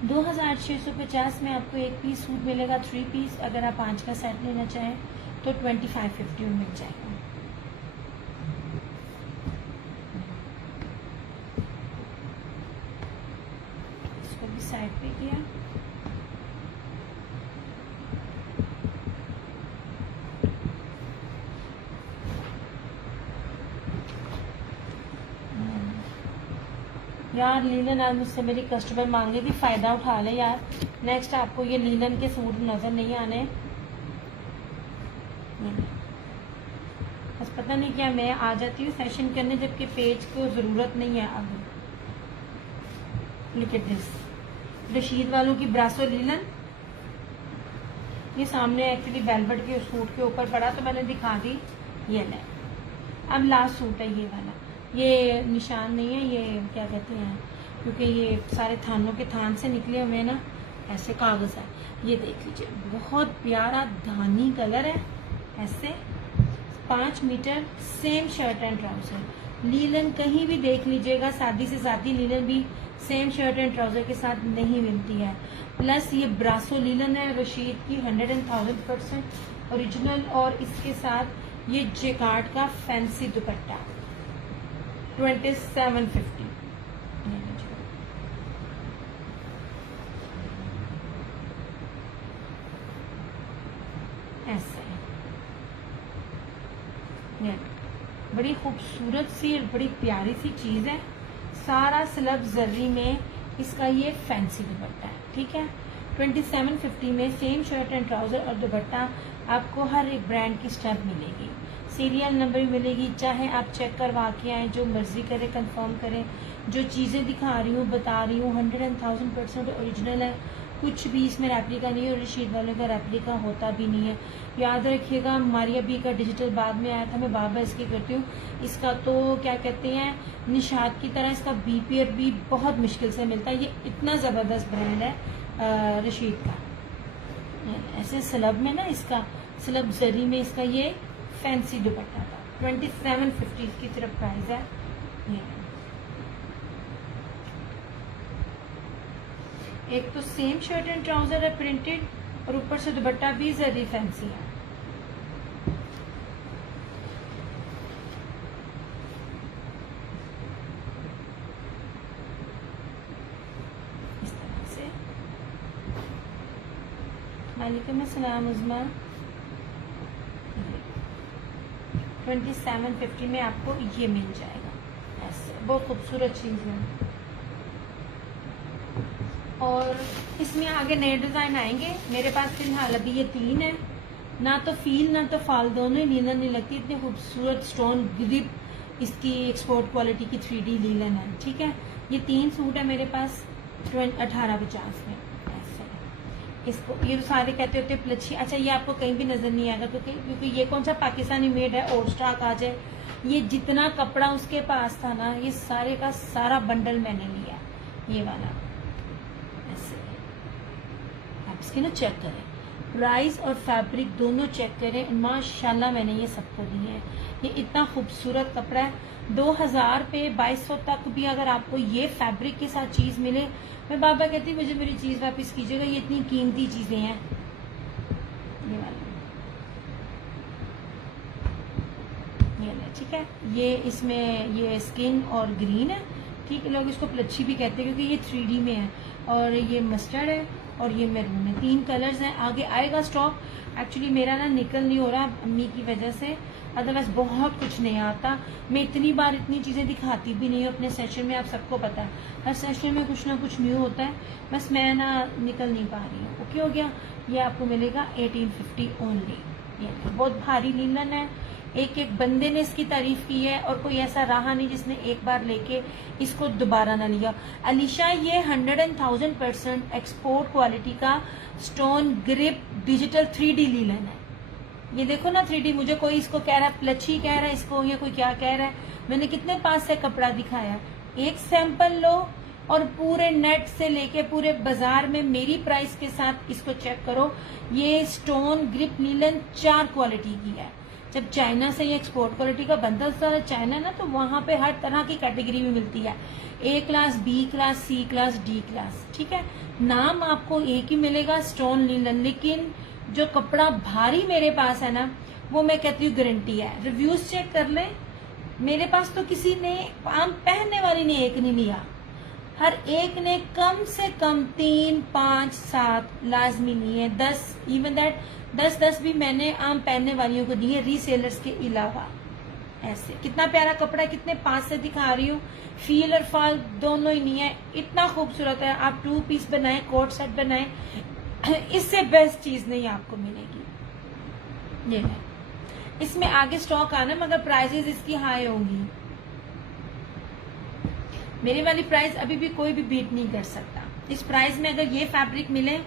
2650 में आपको एक पीस सूट मिलेगा, 3 पीस। अगर आप 5 का सेट लेना चाहें तो 2550 में मिल जाएगा। इसको भी साइड पे किया। यार लीलन आज मुझसे मेरी कस्टमर मांगे थी, फायदा उठा ले यार। नेक्स्ट आपको ये लीलन के सूट नजर नहीं आने। बस पता नहीं क्या मैं आ जाती हूँ सेशन करने, जबकि पेज को जरूरत नहीं है अब। लुक एट दिस, रशीद वालों की ब्रासो लीलन। ये सामने एक्चुअली वेलवेट के सूट के ऊपर पड़ा तो मैंने दिखा दी। ये ले, अब लास्ट सूट है ये वाला। ये निशान नहीं है, ये क्या कहते हैं, क्योंकि ये सारे थानों के थान से निकले हुए हैं ना, ऐसे कागज है। ये देख लीजिए, बहुत प्यारा धानी कलर है ऐसे, 5 metre, same shirt and trouser. Linen कहीं भी देख लीजिएगा, शादी से शादी लीलन भी सेम शर्ट एंड ट्राउजर के साथ नहीं मिलती है। प्लस ये ब्रासो लीलन है रशीद की, 100% ओरिजिनल, और इसके साथ ये जेकार्ड का फैंसी दुपट्टा 2750। ऐसे बड़ी खूबसूरत सी और बड़ी प्यारी सी चीज है। सारा स्लब जर्री में इसका ये फैंसी दुपट्टा है। ठीक है। 2750 में सेम शर्ट एंड ट्राउजर और दुपट्टा आपको हर एक ब्रांड की स्टफ मिलेगी, सीरियल नंबर भी मिलेगी। चाहे आप चेक करवा के आए, जो मर्जी करें, कंफर्म करें। जो चीज़ें दिखा रही हूँ, बता रही हूँ, 100,000% ओरिजिनल है। कुछ भी इसमें रेप्लिका नहीं है, और रशीद वालों का रेप्लिका होता भी नहीं है। याद रखिएगा, मारिया बी का डिजिटल बाद में आया था, मैं बार बार इसकी करती हूँ। इसका तो क्या कहते हैं, निशात की तरह इसका BPF भी बहुत मुश्किल से मिलता है। ये इतना ज़बरदस्त ब्रांड है रशीद का। ऐसे स्लब में ना, इसका स्लब जरी में इसका ये फैंसी दुपट्टा था। 2750 की तरफ प्राइस है। एक तो सेम शर्ट एंड ट्राउजर है प्रिंटेड, और ऊपर से दुपट्टा भी जरी फैंसी है। इस तरह से। वालेकुम अस्सलाम उज़मा। 2750 में आपको ये मिल जाएगा। ऐसे बहुत खूबसूरत चीज़ है। और इसमें आगे नए डिज़ाइन आएंगे। मेरे पास फिलहाल अभी ये 3 है। ना तो फील ना तो फाल, दोनों ही लीलन नहीं लगती। इतनी खूबसूरत स्टोन ग्रिप इसकी एक्सपोर्ट क्वालिटी की 3D लीलन है। ठीक है। ये 3 सूट है मेरे पास 1850 में। ऐसे इसको ये सारे कहते होते प्लच्छी। अच्छा, ये आपको कहीं भी नजर नहीं आएगा, क्योंकि ये कौन सा पाकिस्तानी मेड है और स्टॉक आ जाए। ये जितना कपड़ा उसके पास था ना, ये सारे का सारा बंडल मैंने लिया। ये वाला ऐसे आप इसके ना चेक करें, प्राइस और फैब्रिक दोनों चेक करें। माशाल्लाह मैंने ये सबको दिए हैं। ये इतना खूबसूरत कपड़ा है। 2000 पे 2200 तक भी अगर आपको ये फैब्रिक के साथ चीज मिले, मैं बाबा कहती मुझे मेरी चीज वापस कीजिएगा, ये इतनी कीमती चीजें हैं। ये वाला ये ठीक है। ये इसमें ये स्किन और ग्रीन है। ठीक है, लोग इसको प्लच्छी भी कहते हैं क्योंकि ये 3D में है। और ये मस्टर्ड है और ये मैरून है। 3 कलर्स हैं, आगे आएगा स्टॉक। एक्चुअली मेरा ना निकल नहीं हो रहा अम्मी की वजह से, अदरवाइज बहुत कुछ नहीं आता। मैं इतनी बार इतनी चीज़ें दिखाती भी नहीं हूँ अपने सेशन में, आप सबको पता है हर सेशन में कुछ ना कुछ न्यू होता है, बस मैं ना निकल नहीं पा रही हूँ। ओके हो गया। ये आपको मिलेगा 1850 ओनली। ये बहुत भारी लीलन है, एक एक बंदे ने इसकी तारीफ की है और कोई ऐसा रहा नहीं जिसने एक बार लेके इसको दोबारा ना लिया। अलीशा ये 100,000% एक्सपोर्ट क्वालिटी का stone grip digital 3D linen है। ये देखो ना 3D, मुझे कोई इसको कह रहा है प्लची कह रहा है इसको, या कोई क्या कह रहा है। मैंने कितने पास से कपड़ा दिखाया, एक सैंपल लो और पूरे नेट से लेके पूरे बाजार में मेरी प्राइस के साथ इसको चेक करो। ये स्टोन ग्रिप लीलन 4 क्वालिटी की है। जब चाइना से ये एक्सपोर्ट क्वालिटी का बनता है चाइना ना, तो वहां पे हर तरह की कैटेगरी में मिलती है, A class, B class, C class, D class. ठीक है, नाम आपको एक ही मिलेगा स्टोन लीलन, लेकिन जो कपड़ा भारी मेरे पास है ना, वो मैं कहती हूँ गारंटी है। रिव्यूज चेक कर ले, मेरे पास तो किसी ने आम पहनने वाली ने एक नहीं लिया, हर एक ने कम से कम 3, 5, 7 लाजमी नहीं है, 10 इवन दैट 10 भी मैंने आम पहनने वालियों को दिए, रीसेलर्स के अलावा। ऐसे कितना प्यारा कपड़ा है, कितने पास से दिखा रही हूँ, फील और फॉल दोनों ही नहीं है, इतना खूबसूरत है। आप 2 पीस बनाए, कोट सेट बनाए, इससे बेस्ट चीज नहीं आपको मिलेगी। ये है, इसमें आगे स्टॉक आना, मगर प्राइसेस इसकी हाई होंगी। मेरी वाली प्राइस अभी भी कोई भी बीट नहीं कर सकता। इस प्राइस में अगर ये फैब्रिक मिले,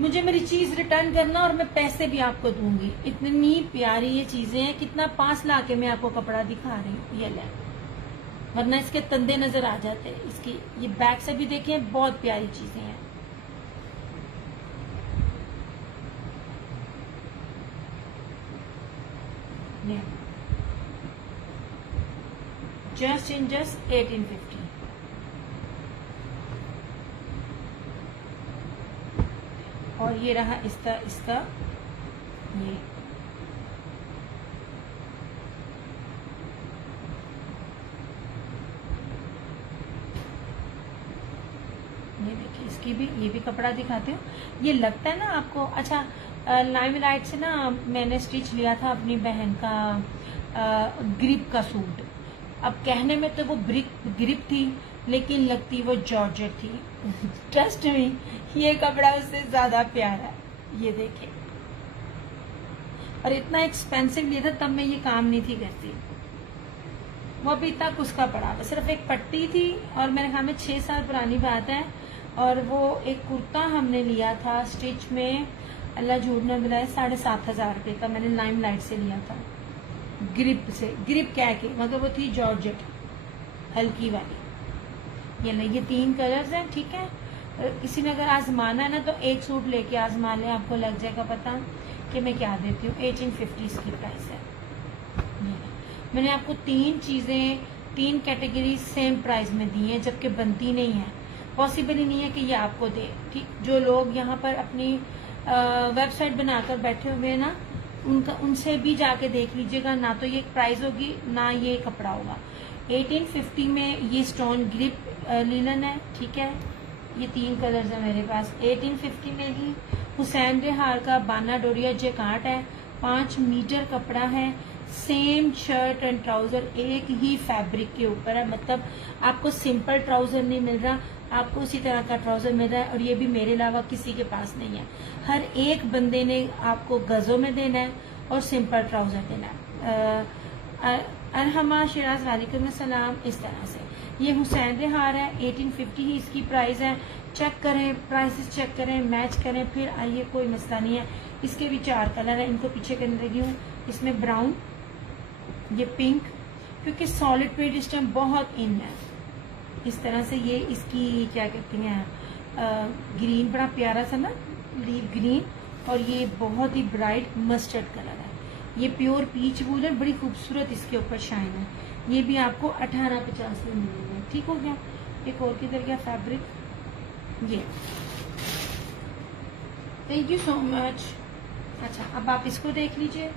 मुझे मेरी चीज रिटर्न करना और मैं पैसे भी आपको दूंगी। इतनी प्यारी ये चीजें हैं, कितना पास ला के मैं आपको कपड़ा दिखा रही हूँ। ये ले, वरना इसके तंदे नजर आ जाते हैं। इसकी ये बैक से भी देखें, बहुत प्यारी चीजें हैं। Just in just 1850। और ये रहा इसका ये देखिए, इसकी भी ये भी कपड़ा दिखाती हूँ। ये लगता है ना आपको, अच्छा लाइमलाइट से ना मैंने स्टिच लिया था अपनी बहन का ग्रिप का सूट। अब कहने में तो वो ग्रिप थी, लेकिन लगती वो जॉर्जेट थी। ट्रस्ट मी, ये कपड़ा उससे ज्यादा प्यारा है। ये देखिए, और इतना एक्सपेंसिव लिया था तब मैं ये काम नहीं थी करती। वो अभी तक उसका पड़ा था, सिर्फ एक पट्टी थी, और मेरे ख्याल में 6 साल पुरानी बात है। और वो एक कुर्ता हमने लिया था स्टिच में, अल्लाह झूठ न बुलाए, 7,500 रुपये का मैंने लाइमलाइट से लिया था, ग्रिप से, ग्रिप कह के, मगर वो थी जॉर्जेट हल्की वाली। ये 3 कलर्स हैं। ठीक है, किसी ने अगर आजमाना है ना, तो एक सूट लेके आजमा ले, आपको लग जाएगा पता कि मैं क्या देती हूँ। 1850 इसकी प्राइस है। मैंने आपको 3 चीजें 3 कैटेगरी सेम प्राइस में दी हैं, जबकि बनती नहीं है, पॉसिबल ही नहीं है कि ये आपको दे। ठीक, जो लोग यहाँ पर अपनी वेबसाइट बनाकर बैठे हुए हैं ना, उनसे भी जाके देख लीजिएगा, ना तो ये प्राइस होगी ना ये कपड़ा होगा। 1850 में ये स्टोन ग्रिप लीलन है। ठीक है, ये 3 कलर्स है मेरे पास। 1850 में ही हुसैन रेहार का बाना डोरिया जैकार्ड है, 5 मीटर कपड़ा है, सेम शर्ट एंड ट्राउजर एक ही फैब्रिक के ऊपर है। मतलब आपको सिंपल ट्राउजर नहीं मिल रहा, आपको उसी तरह का ट्राउजर मिल रहा है, और ये भी मेरे अलावा किसी के पास नहीं है। हर एक बंदे ने आपको गजों में देना है और सिंपल ट्राउजर देना है। अरहमा शिराज वालेकुम सलाम। इस तरह से ये हुसैन रेहार है, 1850 ही इसकी प्राइस है। चेक करें, प्राइसेस चेक करें, मैच करें, फिर आइए, कोई मसला नहीं है। इसके भी 4 कलर है, इनको पीछे करने लगी हूँ। इसमें ब्राउन, ये पिंक, क्योंकि सॉलिड पेट इस टाइम बहुत इन है। इस तरह से ये इसकी क्या कहती हैं, ग्रीन, बड़ा प्यारा सा ना लीव ग्रीन, और ये बहुत ही ब्राइट मस्टर्ड कलर है। ये प्योर पीच वूल है, बड़ी खूबसूरत इसके ऊपर शाइन है। ये भी आपको 1850 में मिलेगा। ठीक हो गया। एक और किधर गया फैब्रिक, ये, थैंक यू सो मच। अच्छा, अब आप इसको देख लीजिए,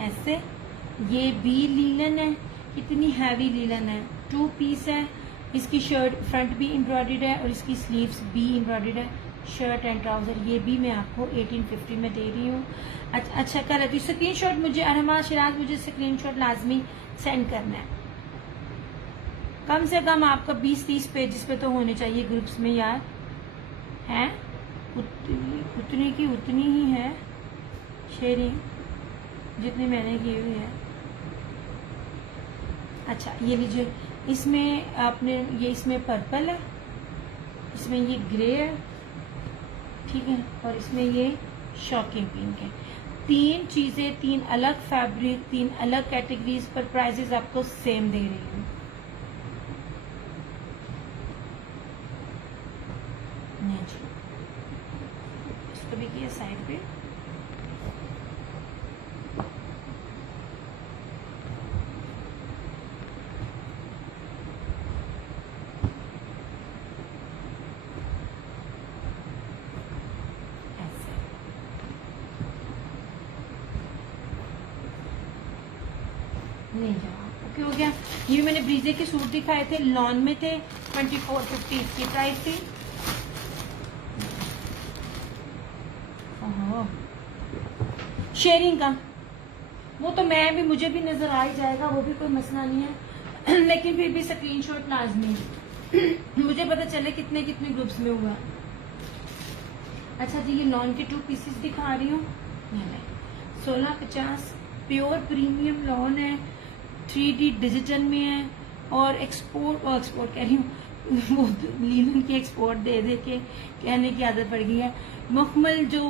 ऐसे ये भी लीलन है, कितनी हैवी लीलन है, 2 पीस है। इसकी शर्ट फ्रंट भी एम्ब्रॉयडर्ड है और इसकी स्लीव्स भी एम्ब्रॉयडर्ड है। शर्ट एंड ट्राउजर, ये भी मैं आपको 1850 में दे रही हूँ। अच्छा कर रही हूँ स्क्रीनशॉट, मुझे अरमा शिराज मुझे स्क्रीनशॉट लाजमी सेंड करना है। कम से कम आपका 20-30 पेजेस पे तो होने चाहिए ग्रुप्स में यार, हैं उतनी की उतनी ही है शेयरिंग जितनी मैंने की हुई है। अच्छा ये लीजिए, इसमें आपने ये इसमें पर्पल है, इसमें ये ग्रे है, ठीक है, और इसमें ये शॉकिंग पिंक है। 3 चीजें, 3 अलग फैब्रिक, 3 अलग कैटेगरीज पर प्राइसेस आपको सेम दे रही हूँ। इसको भी किया साइड पे। नहीं जाओ, ओके हो गया। ये मैंने ब्रीजे के सूट दिखाए थे, लॉन में थे, 2450 इसकी प्राइस थी। शेयरिंग का वो तो मैं भी, मुझे भी नजर आ ही जाएगा, वो भी कोई मसला नहीं है लेकिन फिर भी स्क्रीनशॉट लाजमी मुझे पता चले कितने कितने ग्रुप्स में हुआ। अच्छा जी, ये लॉन के 2 पीसेस दिखा रही हूँ, 1650 प्योर प्रीमियम लॉन है, 3D डिजिटल में है, और एक्सपोर्ट कह रही हूँ वो लीलन की एक्सपोर्ट दे दे के कहने की आदत पड़ गई है। मखमल जो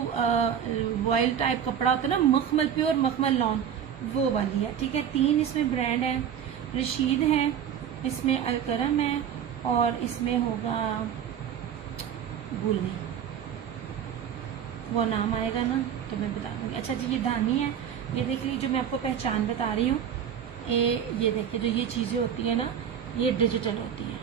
वॉयल टाइप कपड़ा होता है ना, मखमल, प्योर मखमल लॉन, वो वाली है, ठीक है। 3 इसमें ब्रांड है, रशीद है, इसमें अलकरम है, और इसमें होगा भूल गई वो नाम आएगा ना तो मैं बता दूंगी। अच्छा जी, ये धानी है, ये देख लीजिए, जो मैं आपको पहचान बता रही हूँ, ये देखिए, जो ये चीजें होती है ना, ये डिजिटल होती है,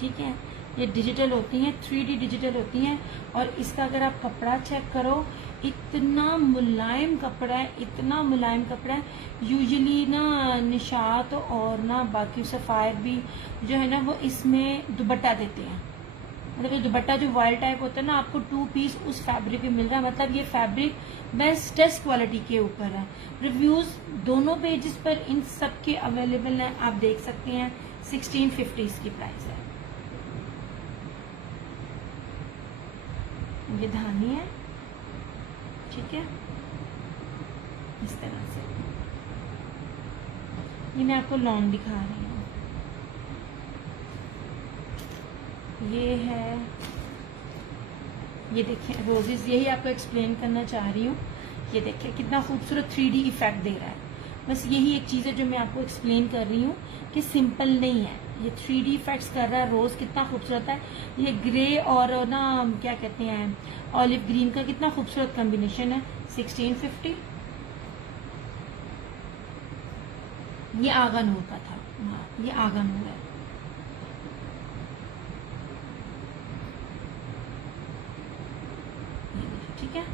ठीक है, ये डिजिटल होती हैं, 3D डिजिटल होती हैं। और इसका अगर आप कपड़ा चेक करो, इतना मुलायम कपड़ा है, इतना मुलायम कपड़ा है। यूजुअली ना निशात और ना बाकी सफायर भी जो है ना, वो इसमें दुपट्टा देते हैं, मतलब ये दुपट्टा जो वॉयल टाइप होता है ना, आपको 2 पीस उस फैब्रिक में मिल रहा है, मतलब ये फैब्रिक बेस्टेस्ट क्वालिटी के ऊपर है। रिव्यूज दोनों पेजेस पर इन सब के अवेलेबल हैं, आप देख सकते हैं। 1650 इसकी प्राइस है। ये धानी है, ठीक है, इस तरह से। ये मैं आपको लॉन दिखा रही हूँ, ये है, ये देखिए रोजेस, यही आपको एक्सप्लेन करना चाह रही हूँ। ये देखिए कितना खूबसूरत 3D इफेक्ट दे रहा है। बस यही एक चीज़ है जो मैं आपको एक्सप्लेन कर रही हूँ कि सिंपल नहीं है, ये 3D इफेक्ट्स कर रहा है। रोज कितना खूबसूरत है, ये ग्रे और ना क्या कहते हैं ऑलिव ग्रीन का कितना खूबसूरत कॉम्बिनेशन है। 1650। ये आगा नूर का था, ये आगा नूर है। ठीक है,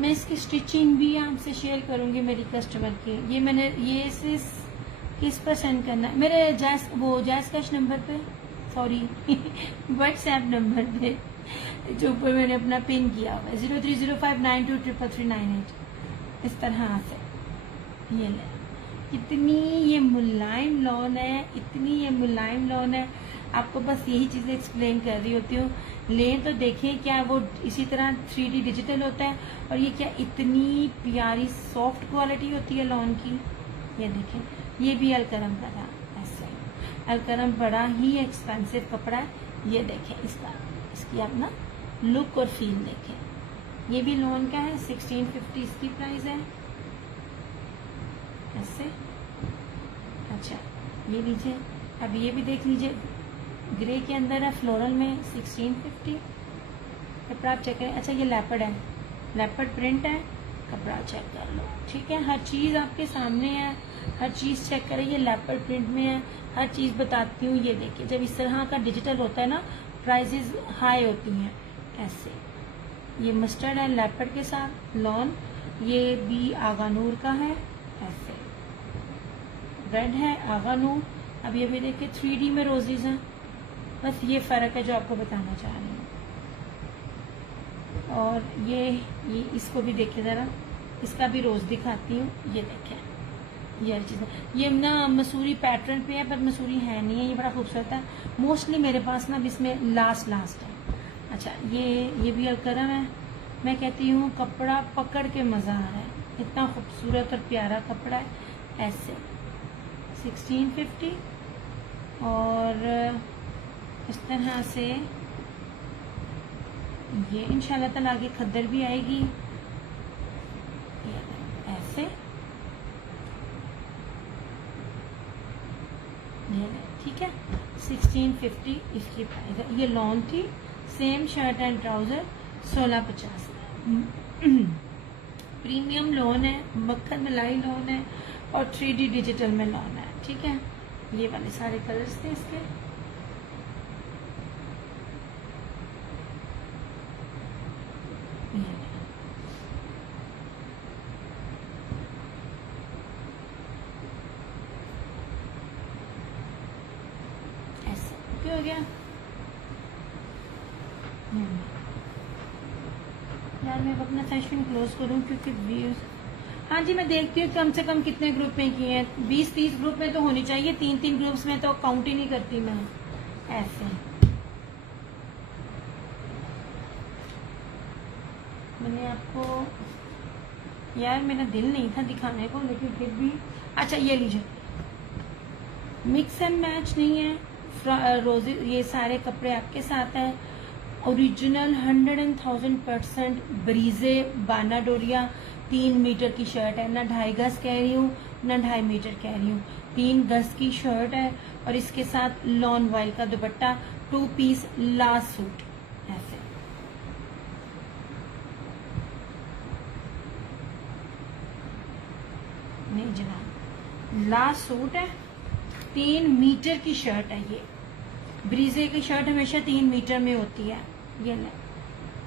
मैं इसकी स्टिचिंग भी आपसे शेयर करूंगी मेरी कस्टमर की। ये मैंने ये किस पर सेंड करना है, मेरे जैस कैश नंबर पे, सॉरी व्हाट्सएप नंबर पे जो ऊपर मैंने अपना पिन किया हुआ है, 0305923398। इस तरह से ये ले, कितनी ये मुलायम लॉन है, इतनी ये मुलायम लॉन है। आपको बस यही चीजें एक्सप्लेन कर रही होती हूँ। लें तो देखें, क्या वो इसी तरह 3D डिजिटल होता है, और ये क्या इतनी प्यारी सॉफ्ट क्वालिटी होती है लॉन की। ये देखें, ये भी अलकरम का था, ऐसे अलकरम बड़ा ही एक्सपेंसिव कपड़ा है। ये देखें इसकी आप ना लुक और फील देखें। ये भी लॉन का है, 1650 इसकी प्राइस है, ऐसे। अच्छा ये लीजिए, अब ये भी देख लीजिए, ग्रे के अंदर है, फ्लोरल में, 1650। कपड़ा आप चेक करें। अच्छा ये लेपर्ड है, लेपर्ड प्रिंट है, कपड़ा चेक कर लो, ठीक है। हर चीज़ आपके सामने है, हर चीज़ चेक करें। ये लेपर्ड प्रिंट में है, हर चीज़ बताती हूँ। ये देखिए, जब इस तरह का डिजिटल होता है ना, प्राइसेस हाई होती हैं, ऐसे। ये मस्टर्ड है लेपर्ड के साथ लॉन, ये भी आगानूर का है, ऐसे। रेड है आगानूर। अब ये भी देखिए 3D में रोजेज हैं, बस ये फ़र्क है जो आपको बताना चाह रही हूँ। और ये इसको भी देखिए ज़रा, इसका भी रोज़ दिखाती हूँ। ये देखें ये चीज़, ये ना मसूरी पैटर्न पे है, पर मसूरी है नहीं है, ये बड़ा खूबसूरत है। मोस्टली मेरे पास ना इसमें लास्ट है। अच्छा ये भी अलकरम है। मैं कहती हूँ कपड़ा पकड़ के मज़ा आ रहा है, इतना खूबसूरत और प्यारा कपड़ा है। ऐसे 1650 और इस तरह से ये इंशाल्लाह ताला आगे खद्दर भी आएगी। ऐसे ये ठीक है, 1650 इसकी प्राइस है। ये लॉन थी, same shirt and trouser 1650। Premium lawn है, मक्खन मलाई लॉन है और 3D डिजिटल में लॉन है। ठीक है, ये वाले सारे कलर्स थे इसके। ऐसे क्या हो गया यार, मैं अपना सेशन क्लोज करूं क्योंकि व्यूज। हाँ जी, मैं देखती हूँ कम से कम कितने ग्रुप में किए हैं। 20-30 ग्रुप में तो होनी चाहिए, 3-3 ग्रुप्स में तो काउंट ही नहीं करती मैं। ऐसे मैंने आपको, यार मेरा दिल नहीं था दिखाने को, लेकिन फिर भी। अच्छा ये लीजिए, मिक्स एंड मैच नहीं है, रोजे ये सारे कपड़े आपके साथ हैं। ओरिजिनल 100,000% ब्रीजे बाना डोरिया 3 मीटर की शर्ट है, ना 2.5 गज कह रही हूँ ना 2.5 मीटर कह रही हूँ, 3 गज की शर्ट है। और इसके साथ लॉन वाइल का दुपट्टा, 2 पीस लास्ट सूट। ऐसे नहीं जनाब, लास्ट सूट है, 3 मीटर की शर्ट है। ये ब्रीजे की शर्ट हमेशा 3 मीटर में होती है। ये ले,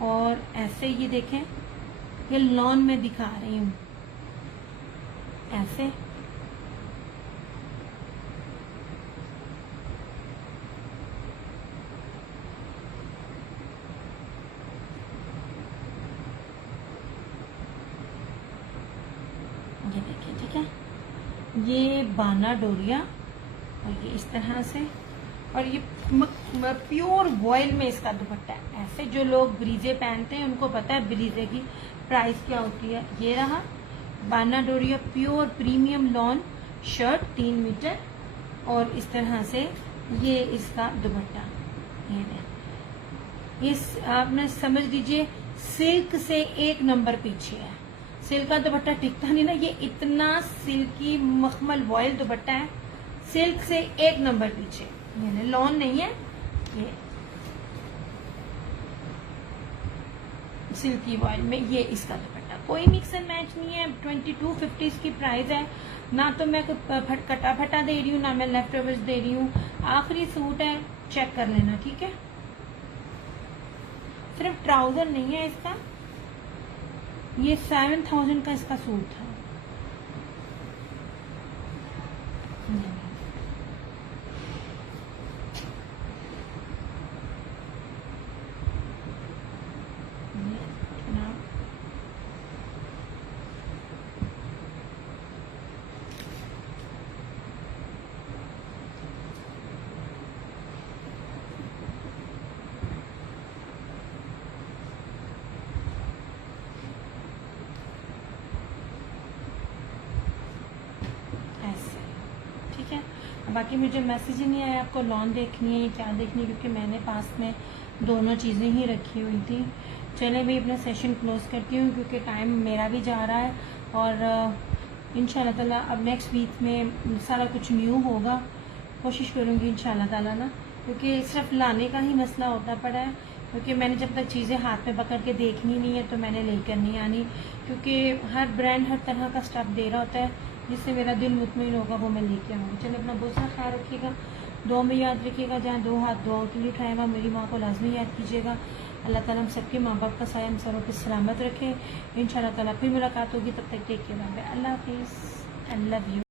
और ऐसे ये देखें, ये लॉन में दिखा रही हूँ। ऐसे ये देखिए, ठीक है, ये बाना डोरिया और ये इस तरह से। और ये प्योर वॉयल में इसका दुपट्टा है। ऐसे जो लोग ब्रीजे पहनते हैं उनको पता है ब्रीजे की प्राइस क्या होती है। ये रहा बाना डोरिया pure premium lawn shirt 3 metre और इस तरह से ये इसका दुपट्टा। ये आपने समझ लीजिए सिल्क से 1 नंबर पीछे है। सिल्क का दुपट्टा टिकता नहीं ना, ये इतना सिल्की मखमल वॉयल दुपट्टा है, सिल्क से 1 नंबर पीछे। ये लॉन नहीं है, ये सिल्की वॉयल में ये इसका दुपट्टा। कोई मिक्स एंड मैच नहीं है। 2250 इसकी प्राइस है। ना तो मैं कटा फटा दे रही हूँ, ना मैं लेफ्ट ओवर्स दे रही हूँ। आखिरी सूट है, चेक कर लेना, ठीक है। सिर्फ ट्राउजर नहीं है इसका, ये 7000 का इसका सूट था। बाकी मुझे मैसेज ही नहीं आया आपको लॉन देखनी है या क्या देखनी है, क्योंकि मैंने पास में दोनों चीज़ें ही रखी हुई थी। चले भाई अपना सेशन क्लोज करती हूँ क्योंकि टाइम मेरा भी जा रहा है। और इंशाल्लाह ताला अब नेक्स्ट वीक में सारा कुछ न्यू होगा। कोशिश करूँगी इंशाल्लाह ताला ना, क्योंकि सिर्फ लाने का ही मसला होता पड़ा है। क्योंकि मैंने जब तक चीज़ें हाथ में पकड़ के देखनी नहीं है तो मैंने लेकर नहीं आनी, क्योंकि हर ब्रांड हर तरह का स्टफ दे रहा होता है जिससे मेरा दिल मुतमईन होगा वो मैं लेके आऊँगी। चलिए अपना बहुत सारा ख्याल रखिएगा, दुआ में याद रखिएगा। जहाँ 2 हाथ दुआओं के लिए उठाएगा, मेरी माँ को लाजमी याद कीजिएगा। अल्लाह ताला हम सबके माँ बाप का साया हम सरों पर सलामत रखे। इंशाल्लाह ताला फिर मुलाकात होगी, तब तक टेक केयर, अल्लाह हाफिज़, आई लव यू।